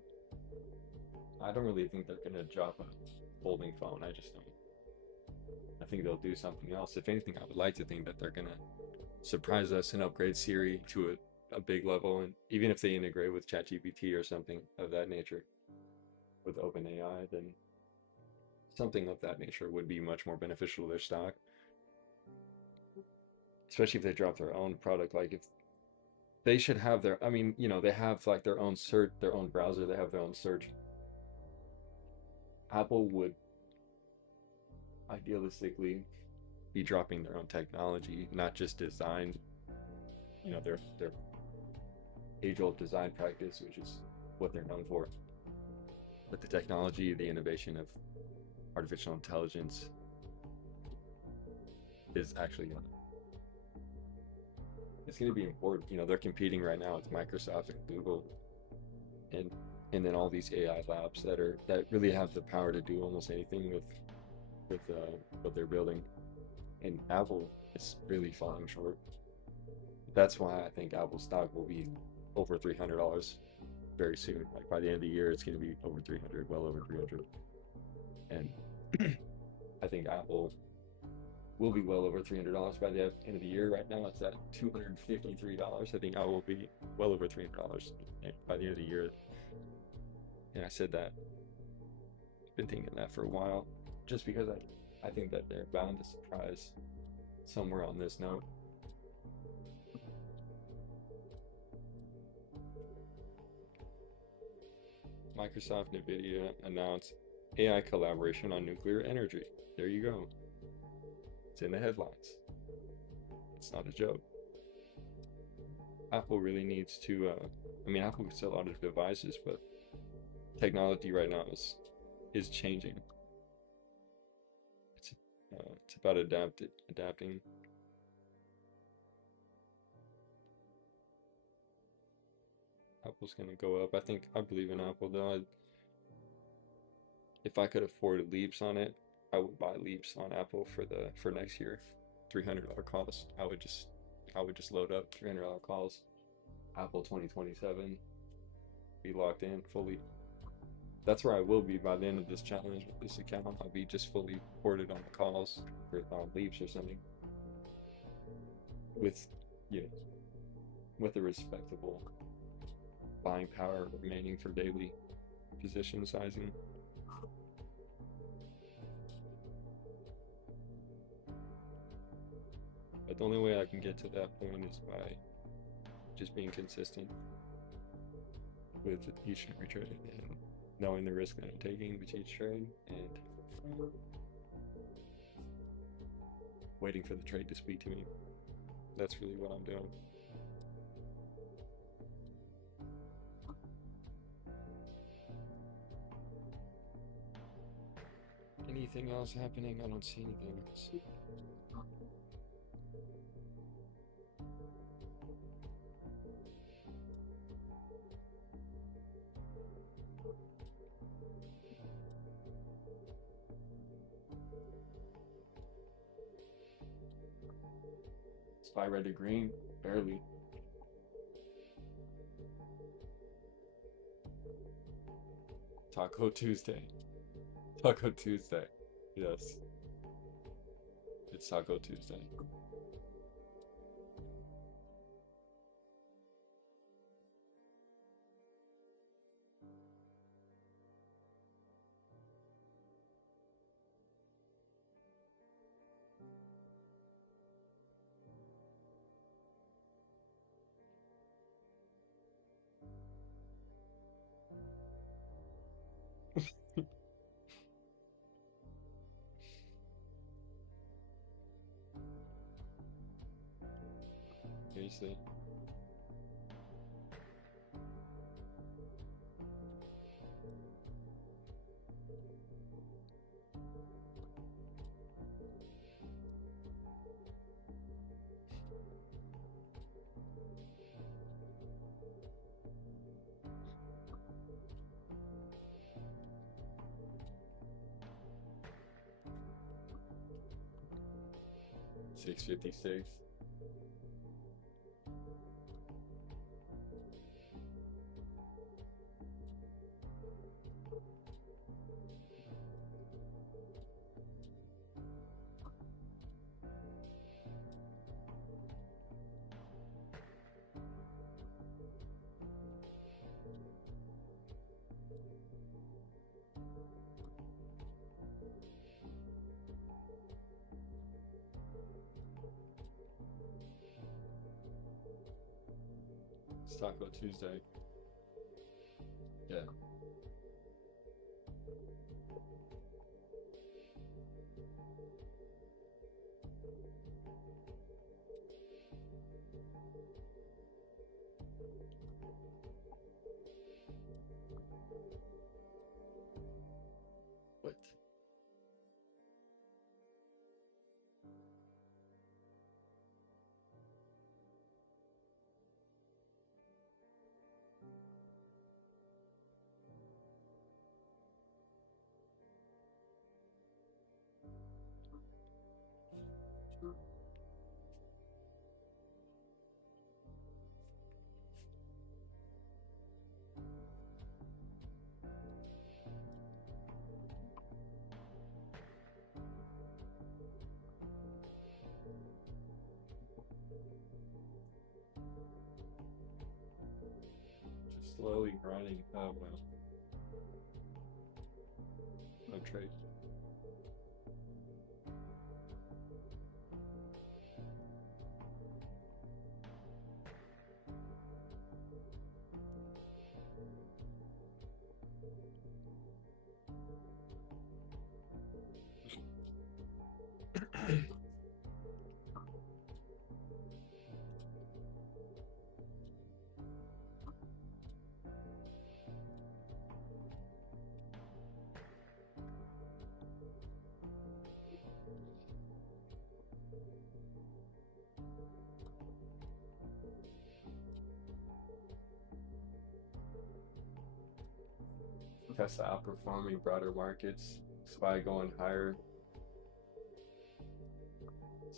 I don't really think they're gonna drop a folding phone. I just don't. I think they'll do something else. If anything, I would like to think that they're gonna surprise us and upgrade Siri to a big level, and even if they integrate with ChatGPT or something of that nature with OpenAI, then something of that nature would be much more beneficial to their stock. Especially if they drop their own product. Like if they should have their, I mean, they have like their own search, their own browser, they have their own search. Apple would idealistically be dropping their own technology, not just design, their age-old design practice, which is what they're known for. But the technology, the innovation of artificial intelligence is actually it's going to be important. They're competing right now with Microsoft and Google, and then all these AI labs that really have the power to do almost anything with what they're building. And Apple is really falling short. That's why I think Apple stock will be over $300 very soon. Like by the end of the year, it's going to be over 300, well over 300. And I think Apple will be well over $300 by the end of the year. Right now, it's at $253. I think I will be well over $300 by the end of the year. And I said that. Been thinking that for a while, just because I think that they're bound to surprise somewhere on this note. Microsoft, NVIDIA announced AI collaboration on nuclear energy. There you go. It's in the headlines. It's not a joke. Apple really needs to, Apple can sell a lot of devices, but technology right now is changing. It's about adapting. Apple's gonna go up. I believe in Apple though. If I could afford Leaps on it, I would buy Leaps on Apple for next year. $300 calls. I would just load up $300 calls. Apple 2027. Be locked in fully. That's where I will be by the end of this challenge with this account. I'll be just fully ported on the calls for Leaps or something. With a respectable buying power remaining for daily position sizing. But the only way I can get to that point is by just being consistent with each and every trade and knowing the risk that I'm taking with each trade and waiting for the trade to speak to me. That's really what I'm doing. Anything else happening? I don't see anything else. Spy red to green, barely. Taco Tuesday. Taco Tuesday. Yes. It's Taco Tuesday. Here you see. $6.56. It's Taco Tuesday. Yeah. What? Just slowly grinding. Oh well. No trade. Tesla outperforming broader markets. SPY going higher.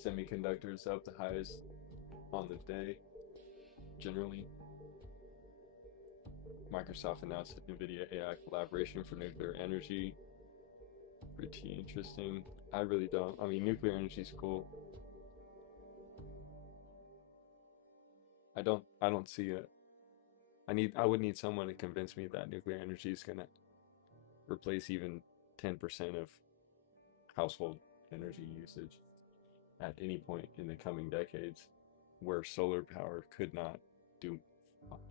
Semiconductors up the highest on the day, generally. Microsoft announced NVIDIA AI collaboration for nuclear energy. Pretty interesting. I really don't. I mean, nuclear energy is cool. I don't see it. I would need someone to convince me that nuclear energy is gonna replace even 10% of household energy usage at any point in the coming decades, where solar power could not do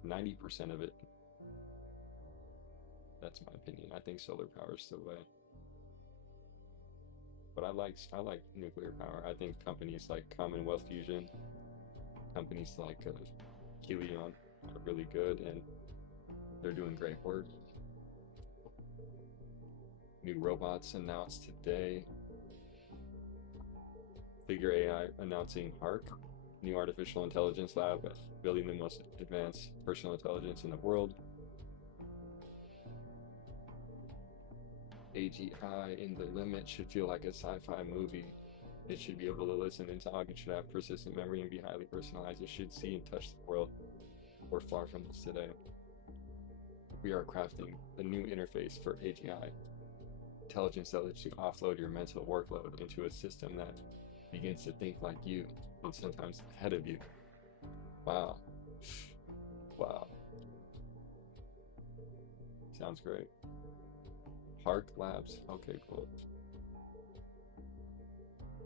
90% of it. That's my opinion. I think solar power is the way. But I like nuclear power. I think companies like Commonwealth Fusion, companies like Helion are really good, and they're doing great work. New robots announced today. Figure AI announcing HARC, new artificial intelligence lab, building the most advanced personal intelligence in the world. AGI in the limit should feel like a sci-fi movie. It should be able to listen and talk. It should have persistent memory and be highly personalized. It should see and touch the world. We're far from this today. We are crafting a new interface for AGI. Intelligence that lets you offload your mental workload into a system that begins to think like you and sometimes ahead of you. Wow. Wow. Sounds great. HARC Labs. Okay, cool.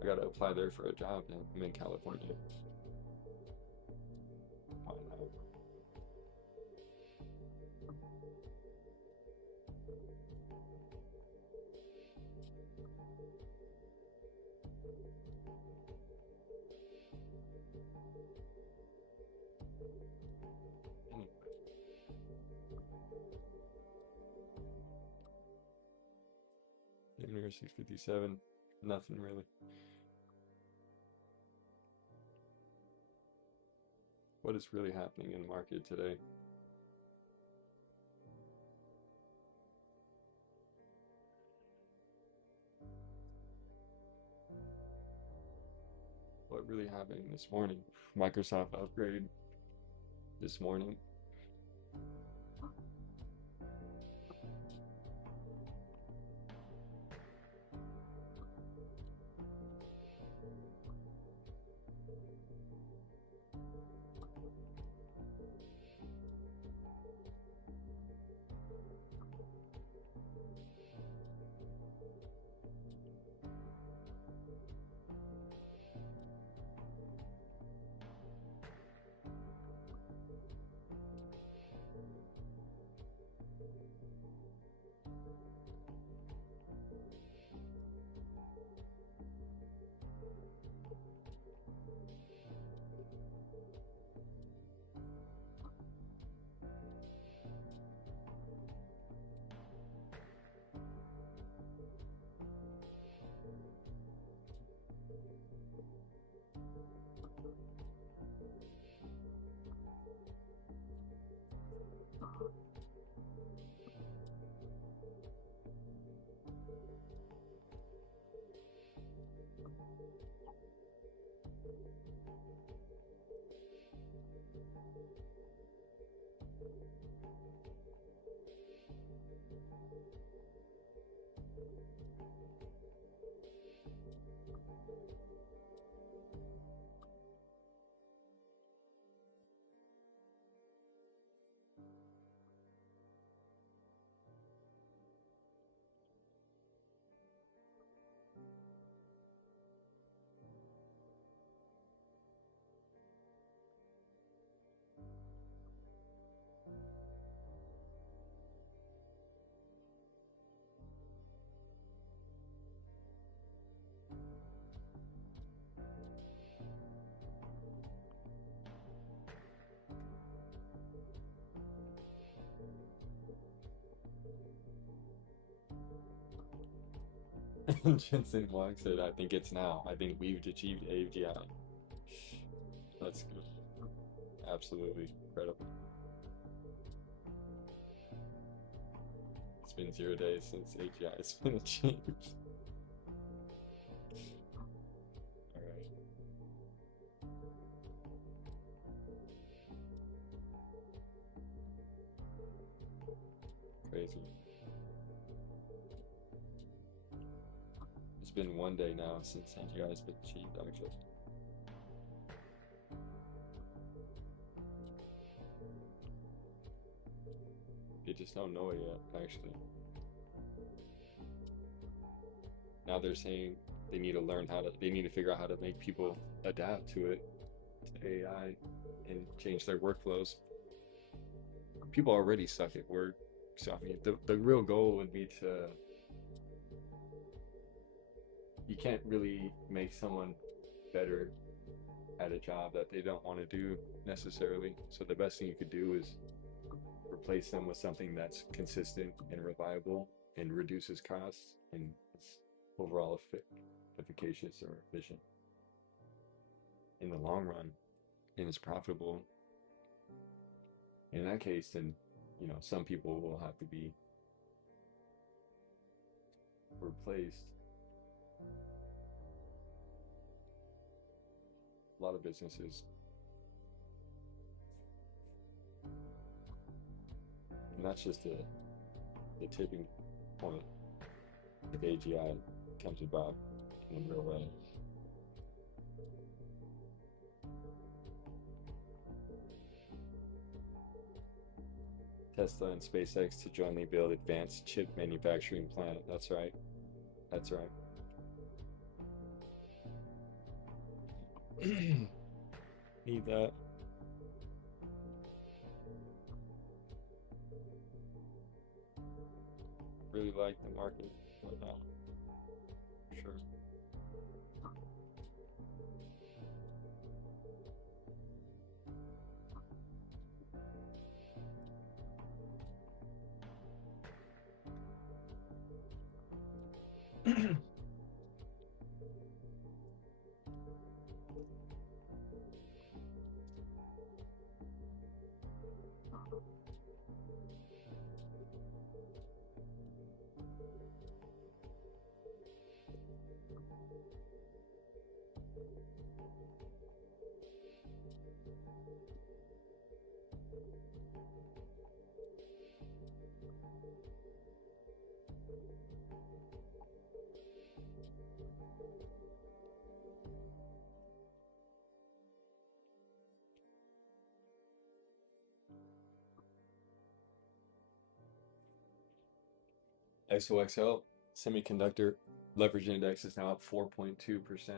I gotta apply there for a job now. I'm in California. Oh, no. Anyway. 657. Nothing really. What is really happening in the market today? What really happened this morning? Microsoft upgrade this morning. Jensen Wong said, I think it's now. I think we've achieved AGI. That's good. Absolutely incredible. It's been 0 days since AGI has been achieved. Alright. Crazy. It's been 1 day now since AGI has been achieved, actually. They just don't know it yet, actually. Now they're saying they need to learn how to, they need to figure out how to make people adapt to it, to AI, and change their workflows. People already suck at work, so I mean, the real goal would be to, you can't really make someone better at a job that they don't want to do necessarily. So the best thing you could do is replace them with something that's consistent and reliable and reduces costs and it's overall efficacious or efficient in the long run and is profitable. In that case, then some people will have to be replaced. A lot of businesses, and that's just the tipping point if AGI comes about in a real way. Tesla and SpaceX to jointly build advanced chip manufacturing plant. That's right. That's right. Need that. Really like the market right now. Sure. XOXL semiconductor leverage index is now up 4.2%.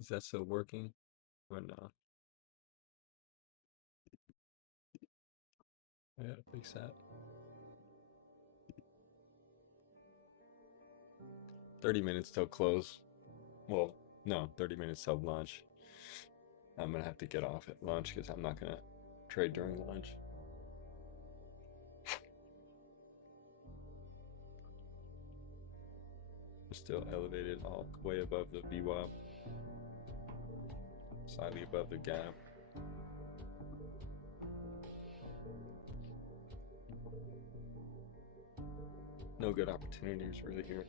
Is that still working or not? I gotta fix that. 30 minutes till close. Well, no, 30 minutes till lunch. I'm gonna have to get off at lunch because I'm not gonna trade during lunch. Still elevated all way above the VWAP, slightly above the gap. No good opportunities really here.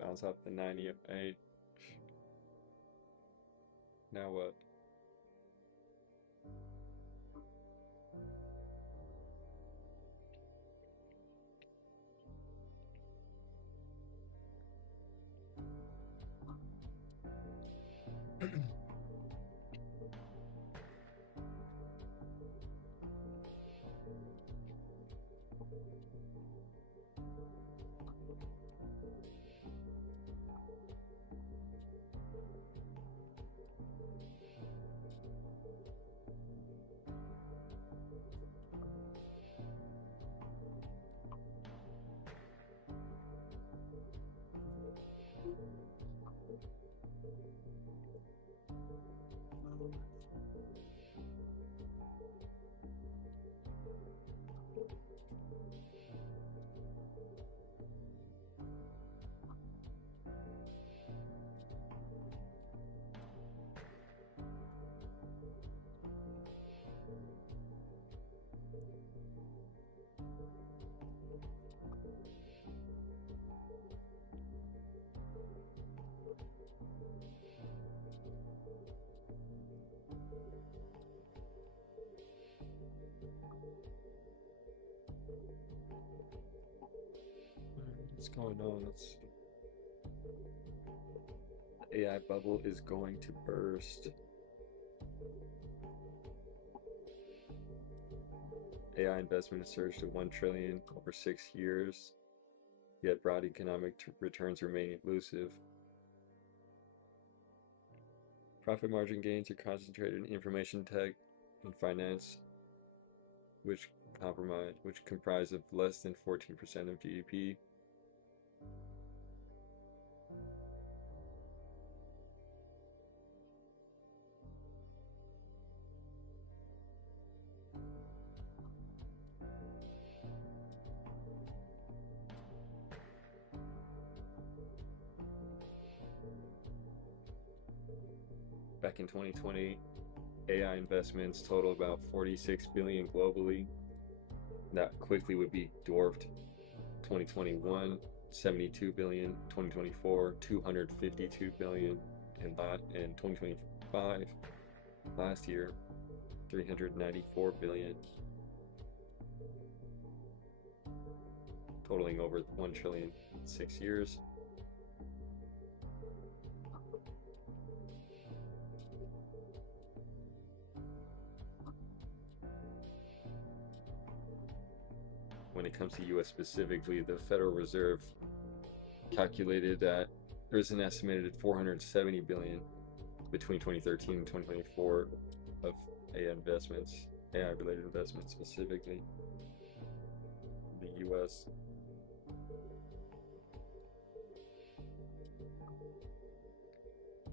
Bounce off the 90 of 8. Now what? What's going on? The AI bubble is going to burst. AI investment has surged to 1 trillion over 6 years, yet broad economic returns remain elusive. Profit margin gains are concentrated in information tech and finance, which comprise of less than 14% of GDP. Back in 2020, AI investments total about 46 billion globally. That quickly would be dwarfed. 2021, 72 billion. 2024, 252 billion. And 2025, last year, 394 billion. Totaling over 1 trillion in 6 years. When it comes to US specifically, the Federal Reserve calculated that there's an estimated 470 billion between 2013 and 2024 of AI investments, AI related investments specifically in the US.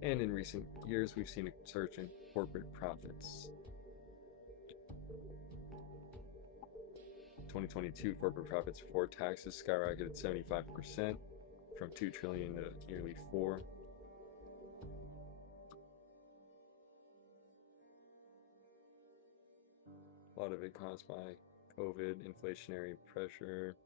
And in recent years, we've seen a surge in corporate profits. 2022 corporate profits before taxes skyrocketed 75% from 2 trillion to nearly 4. A lot of it caused by COVID, inflationary pressure.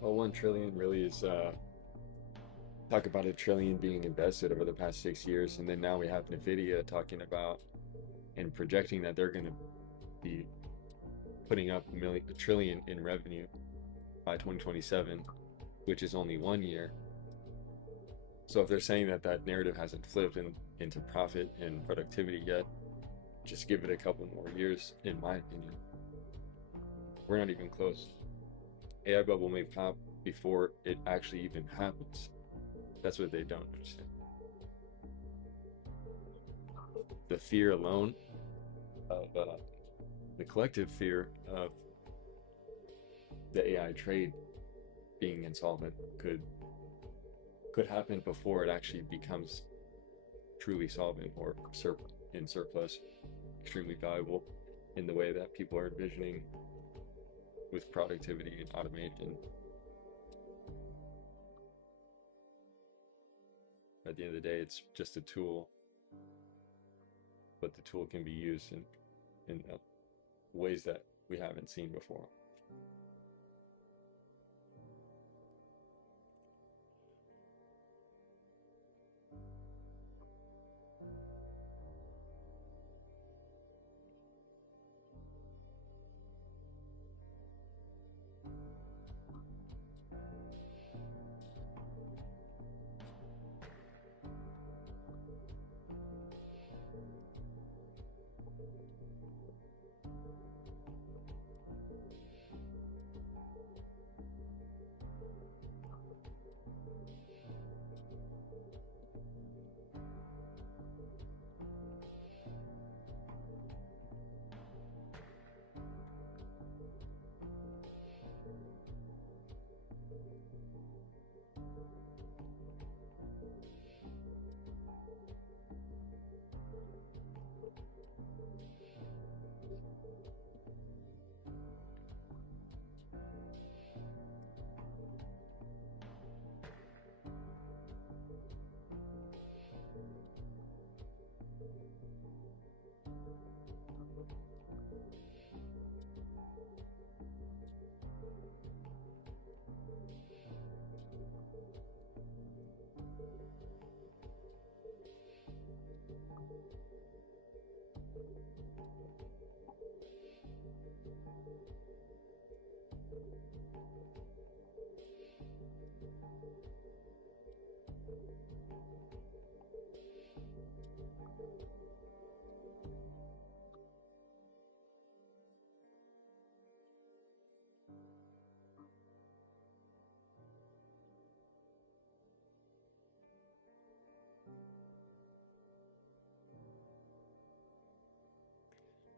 Well, 1 trillion really is, talk about a trillion being invested over the past 6 years, and then now we have NVIDIA talking about and projecting that they're going to be putting up a trillion in revenue by 2027, which is only 1 year. So if they're saying that that narrative hasn't flipped into profit and productivity yet, just give it a couple more years, in my opinion. We're not even close. AI bubble may pop before it actually even happens. That's what they don't understand. The fear alone of the collective fear of the AI trade being insolvent could happen before it actually becomes truly solvent or in surplus, extremely valuable in the way that people are envisioning with productivity and automation. At the end of the day, it's just a tool, but the tool can be used in ways that we haven't seen before.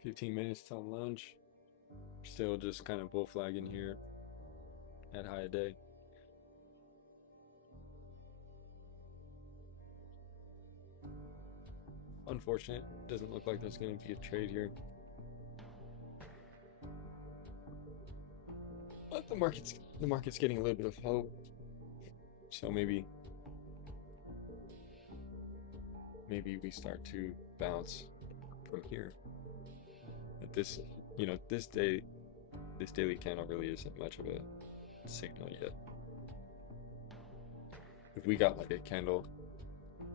$15 till lunch. Still just kind of bull flagging here at high a day. Unfortunate. Doesn't look like there's going to be a trade here. But the market's getting a little bit of hope. So maybe we start to bounce from here. But this daily candle really isn't much of a signal yet. If we got like a candle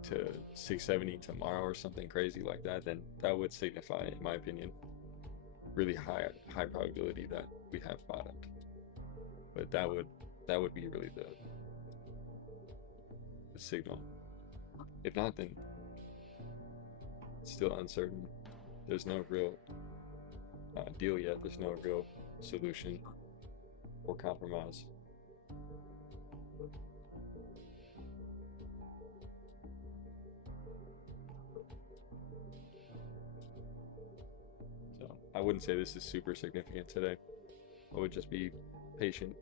to 670 tomorrow or something crazy like that, then that would signify, in my opinion, really high probability that we have bottomed. But that would be really the signal. If not, then it's still uncertain. There's no real deal yet. There's no real solution or compromise. So I wouldn't say this is super significant today. I would just be patient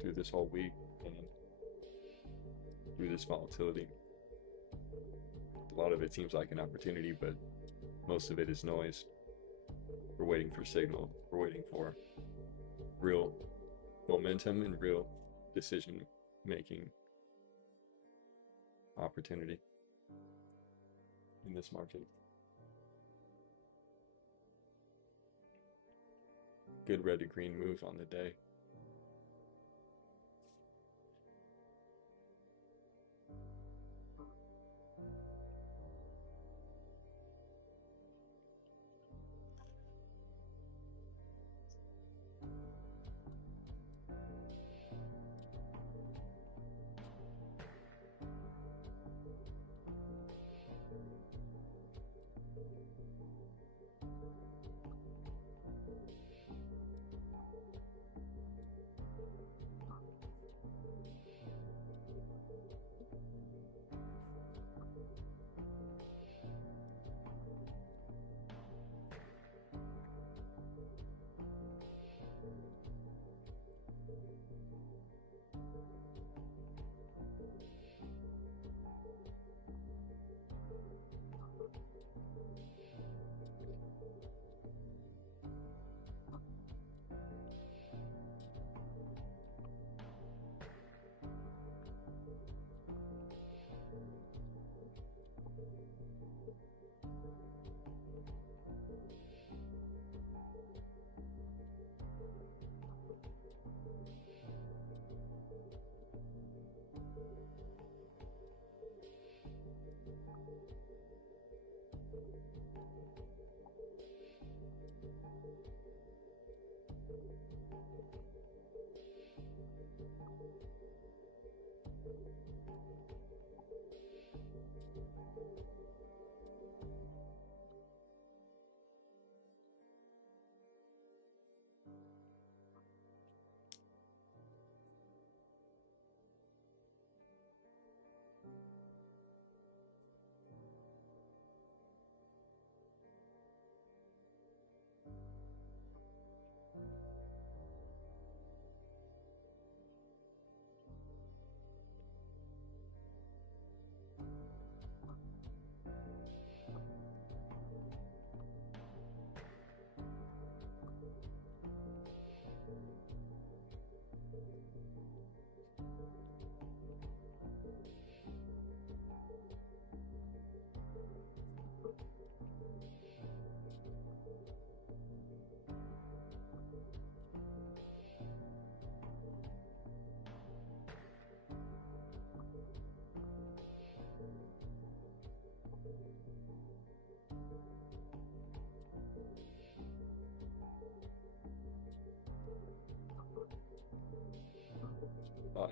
through this whole week and through this volatility. A lot of it seems like an opportunity, but most of it is noise. We're waiting for signal. We're waiting for real momentum and real decision making opportunity in this market. Good red to green move on the day.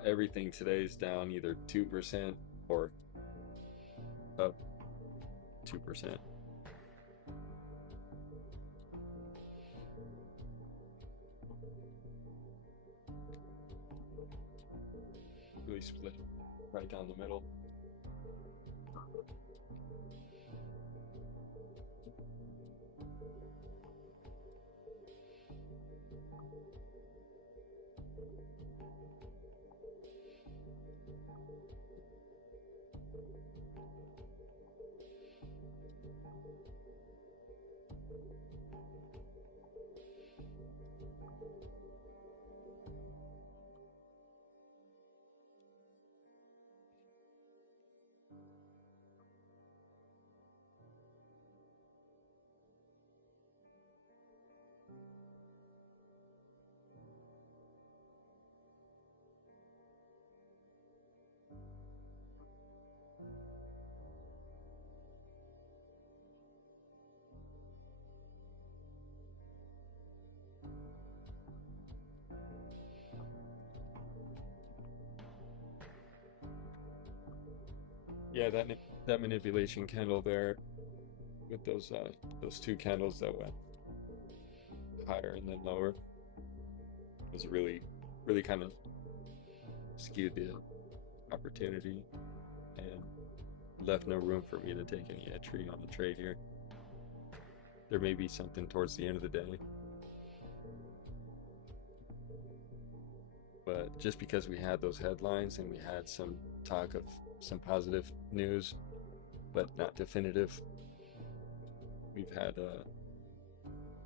Everything today is down either 2% or up 2%. Really split right down the middle. Yeah, that manipulation candle there with those two candles that went higher and then lower was really kind of skewed the opportunity and left no room for me to take any entry on the trade here. There may be something towards the end of the day, but just because we had those headlines and we had some talk of some positive news but not definitive, we've had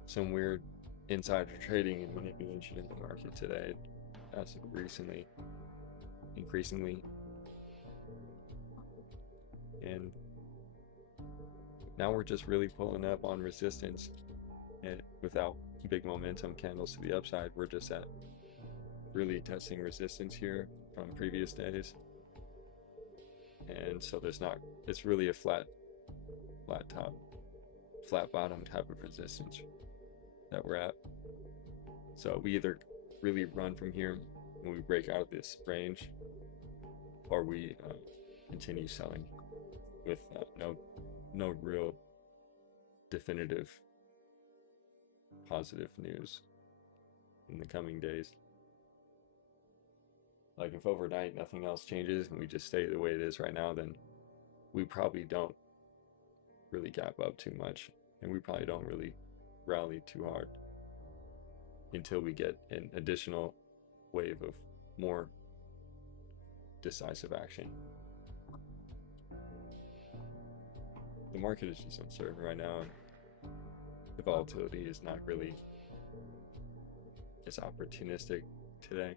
some weird insider trading and manipulation in the market today as of recently, increasingly, and now we're just really pulling up on resistance, and without big momentum candles to the upside, we're just at really testing resistance here from previous days. And so it's really a flat top, flat bottom type of resistance that we're at. So we either really run from here when we break out of this range, or we continue selling with no real definitive positive news in the coming days. Like if overnight nothing else changes and we just stay the way it is right now, then we probably don't really gap up too much, and we probably don't really rally too hard until we get an additional wave of more decisive action. The market is just uncertain right now, and the volatility is not really as opportunistic today.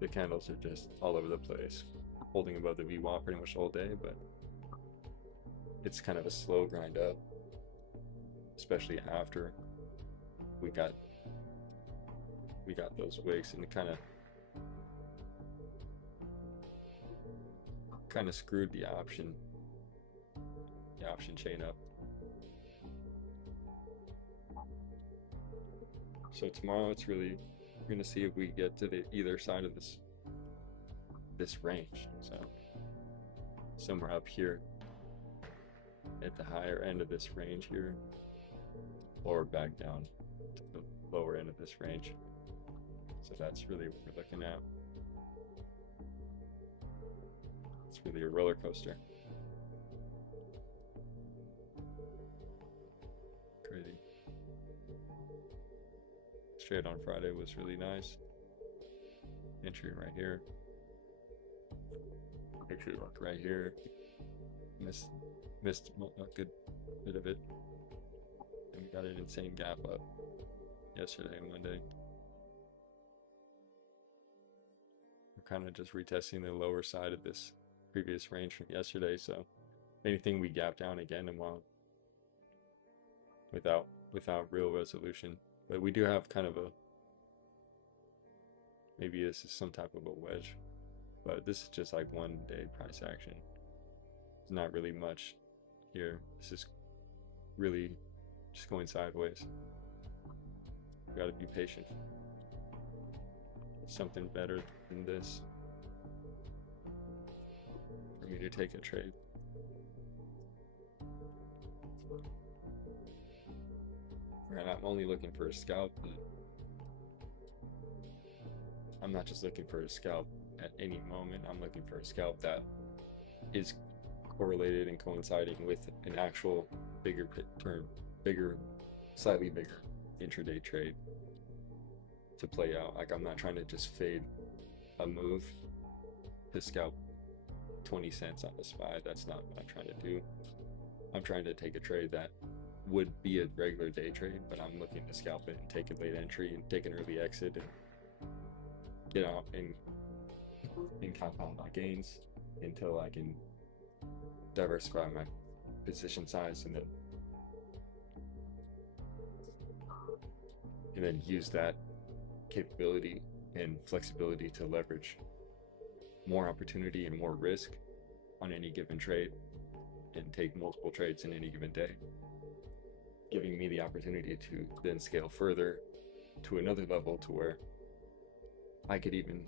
The candles are just all over the place, holding above the VWAP pretty much all day, but it's kind of a slow grind up, especially after we got those wicks, and it kind of screwed the option chain up. So tomorrow we're gonna see if we get to the either side of this range. So somewhere up here at the higher end of this range here, or back down to the lower end of this range. So that's really what we're looking at. It's really a roller coaster. Crazy. Trade on Friday was really nice. Entry right here. Entry look right here. Missed a good bit of it. And we got an insane gap up yesterday and Monday. We're kind of just retesting the lower side of this previous range from yesterday, so anything we gap down again and without real resolution. But we do have kind of maybe this is some type of a wedge, but this is just like 1 day price action. There's not really much here. This is really just going sideways. We gotta be patient. something better than this for me to take a trade. And I'm only looking for a scalp, but I'm not just looking for a scalp at any moment. I'm looking for a scalp that is correlated and coinciding with an actual bigger, slightly bigger intraday trade to play out. Like, I'm not trying to just fade a move to scalp 20 cents on the SPY. That's not what I'm trying to do. I'm trying to take a trade that would be a regular day trade, but I'm looking to scalp it and take a late entry and take an early exit and get out and compound my gains until I can diversify my position size and then use that capability and flexibility to leverage more opportunity and more risk on any given trade and take multiple trades in any given day, giving me the opportunity to then scale further to another level to where I could even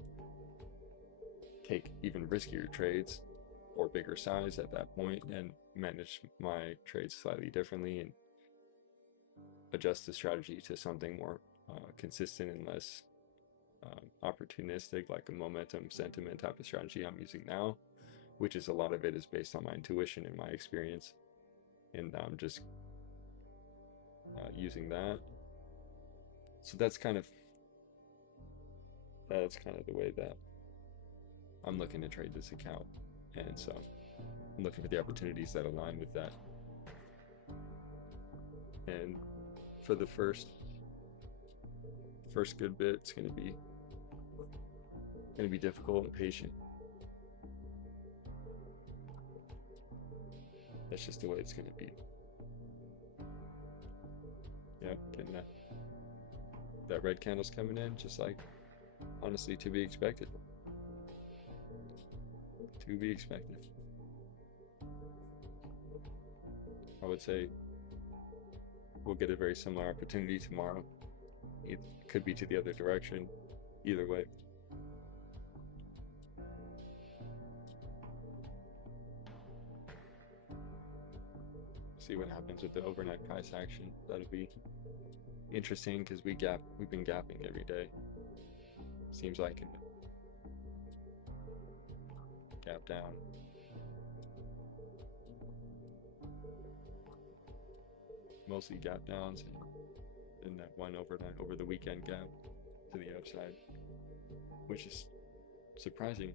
take even riskier trades or bigger size at that point and manage my trades slightly differently and adjust the strategy to something more consistent and less opportunistic, like a momentum sentiment type of strategy I'm using now, which is a lot of it is based on my intuition and my experience, and I'm just using that. So that's kind of the way that I'm looking to trade this account, and so I'm looking for the opportunities that align with that. And for the first good bit, it's going to be difficult and patient. That's just the way it's going to be. Yeah, getting that red candle's coming in, just like, honestly, to be expected. To be expected. I would say we'll get a very similar opportunity tomorrow. It could be to the other direction. Either way. See what happens with the overnight price action. That'll be interesting because we've been gapping every day. Seems like it. Gap down. Mostly gap downs and that one overnight over the weekend gap to the upside, which is surprising.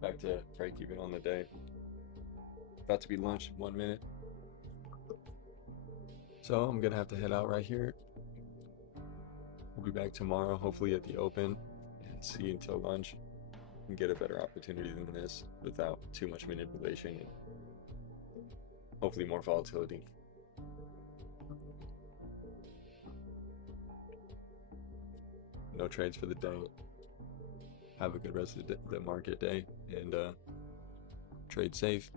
Back to break even on the day. About to be lunch in 1 minute. So I'm gonna have to head out right here. We'll be back tomorrow, hopefully at the open, and see until lunch and get a better opportunity than this without too much manipulation and hopefully more volatility. No trades for the day. Have a good rest of the market day and trade safe.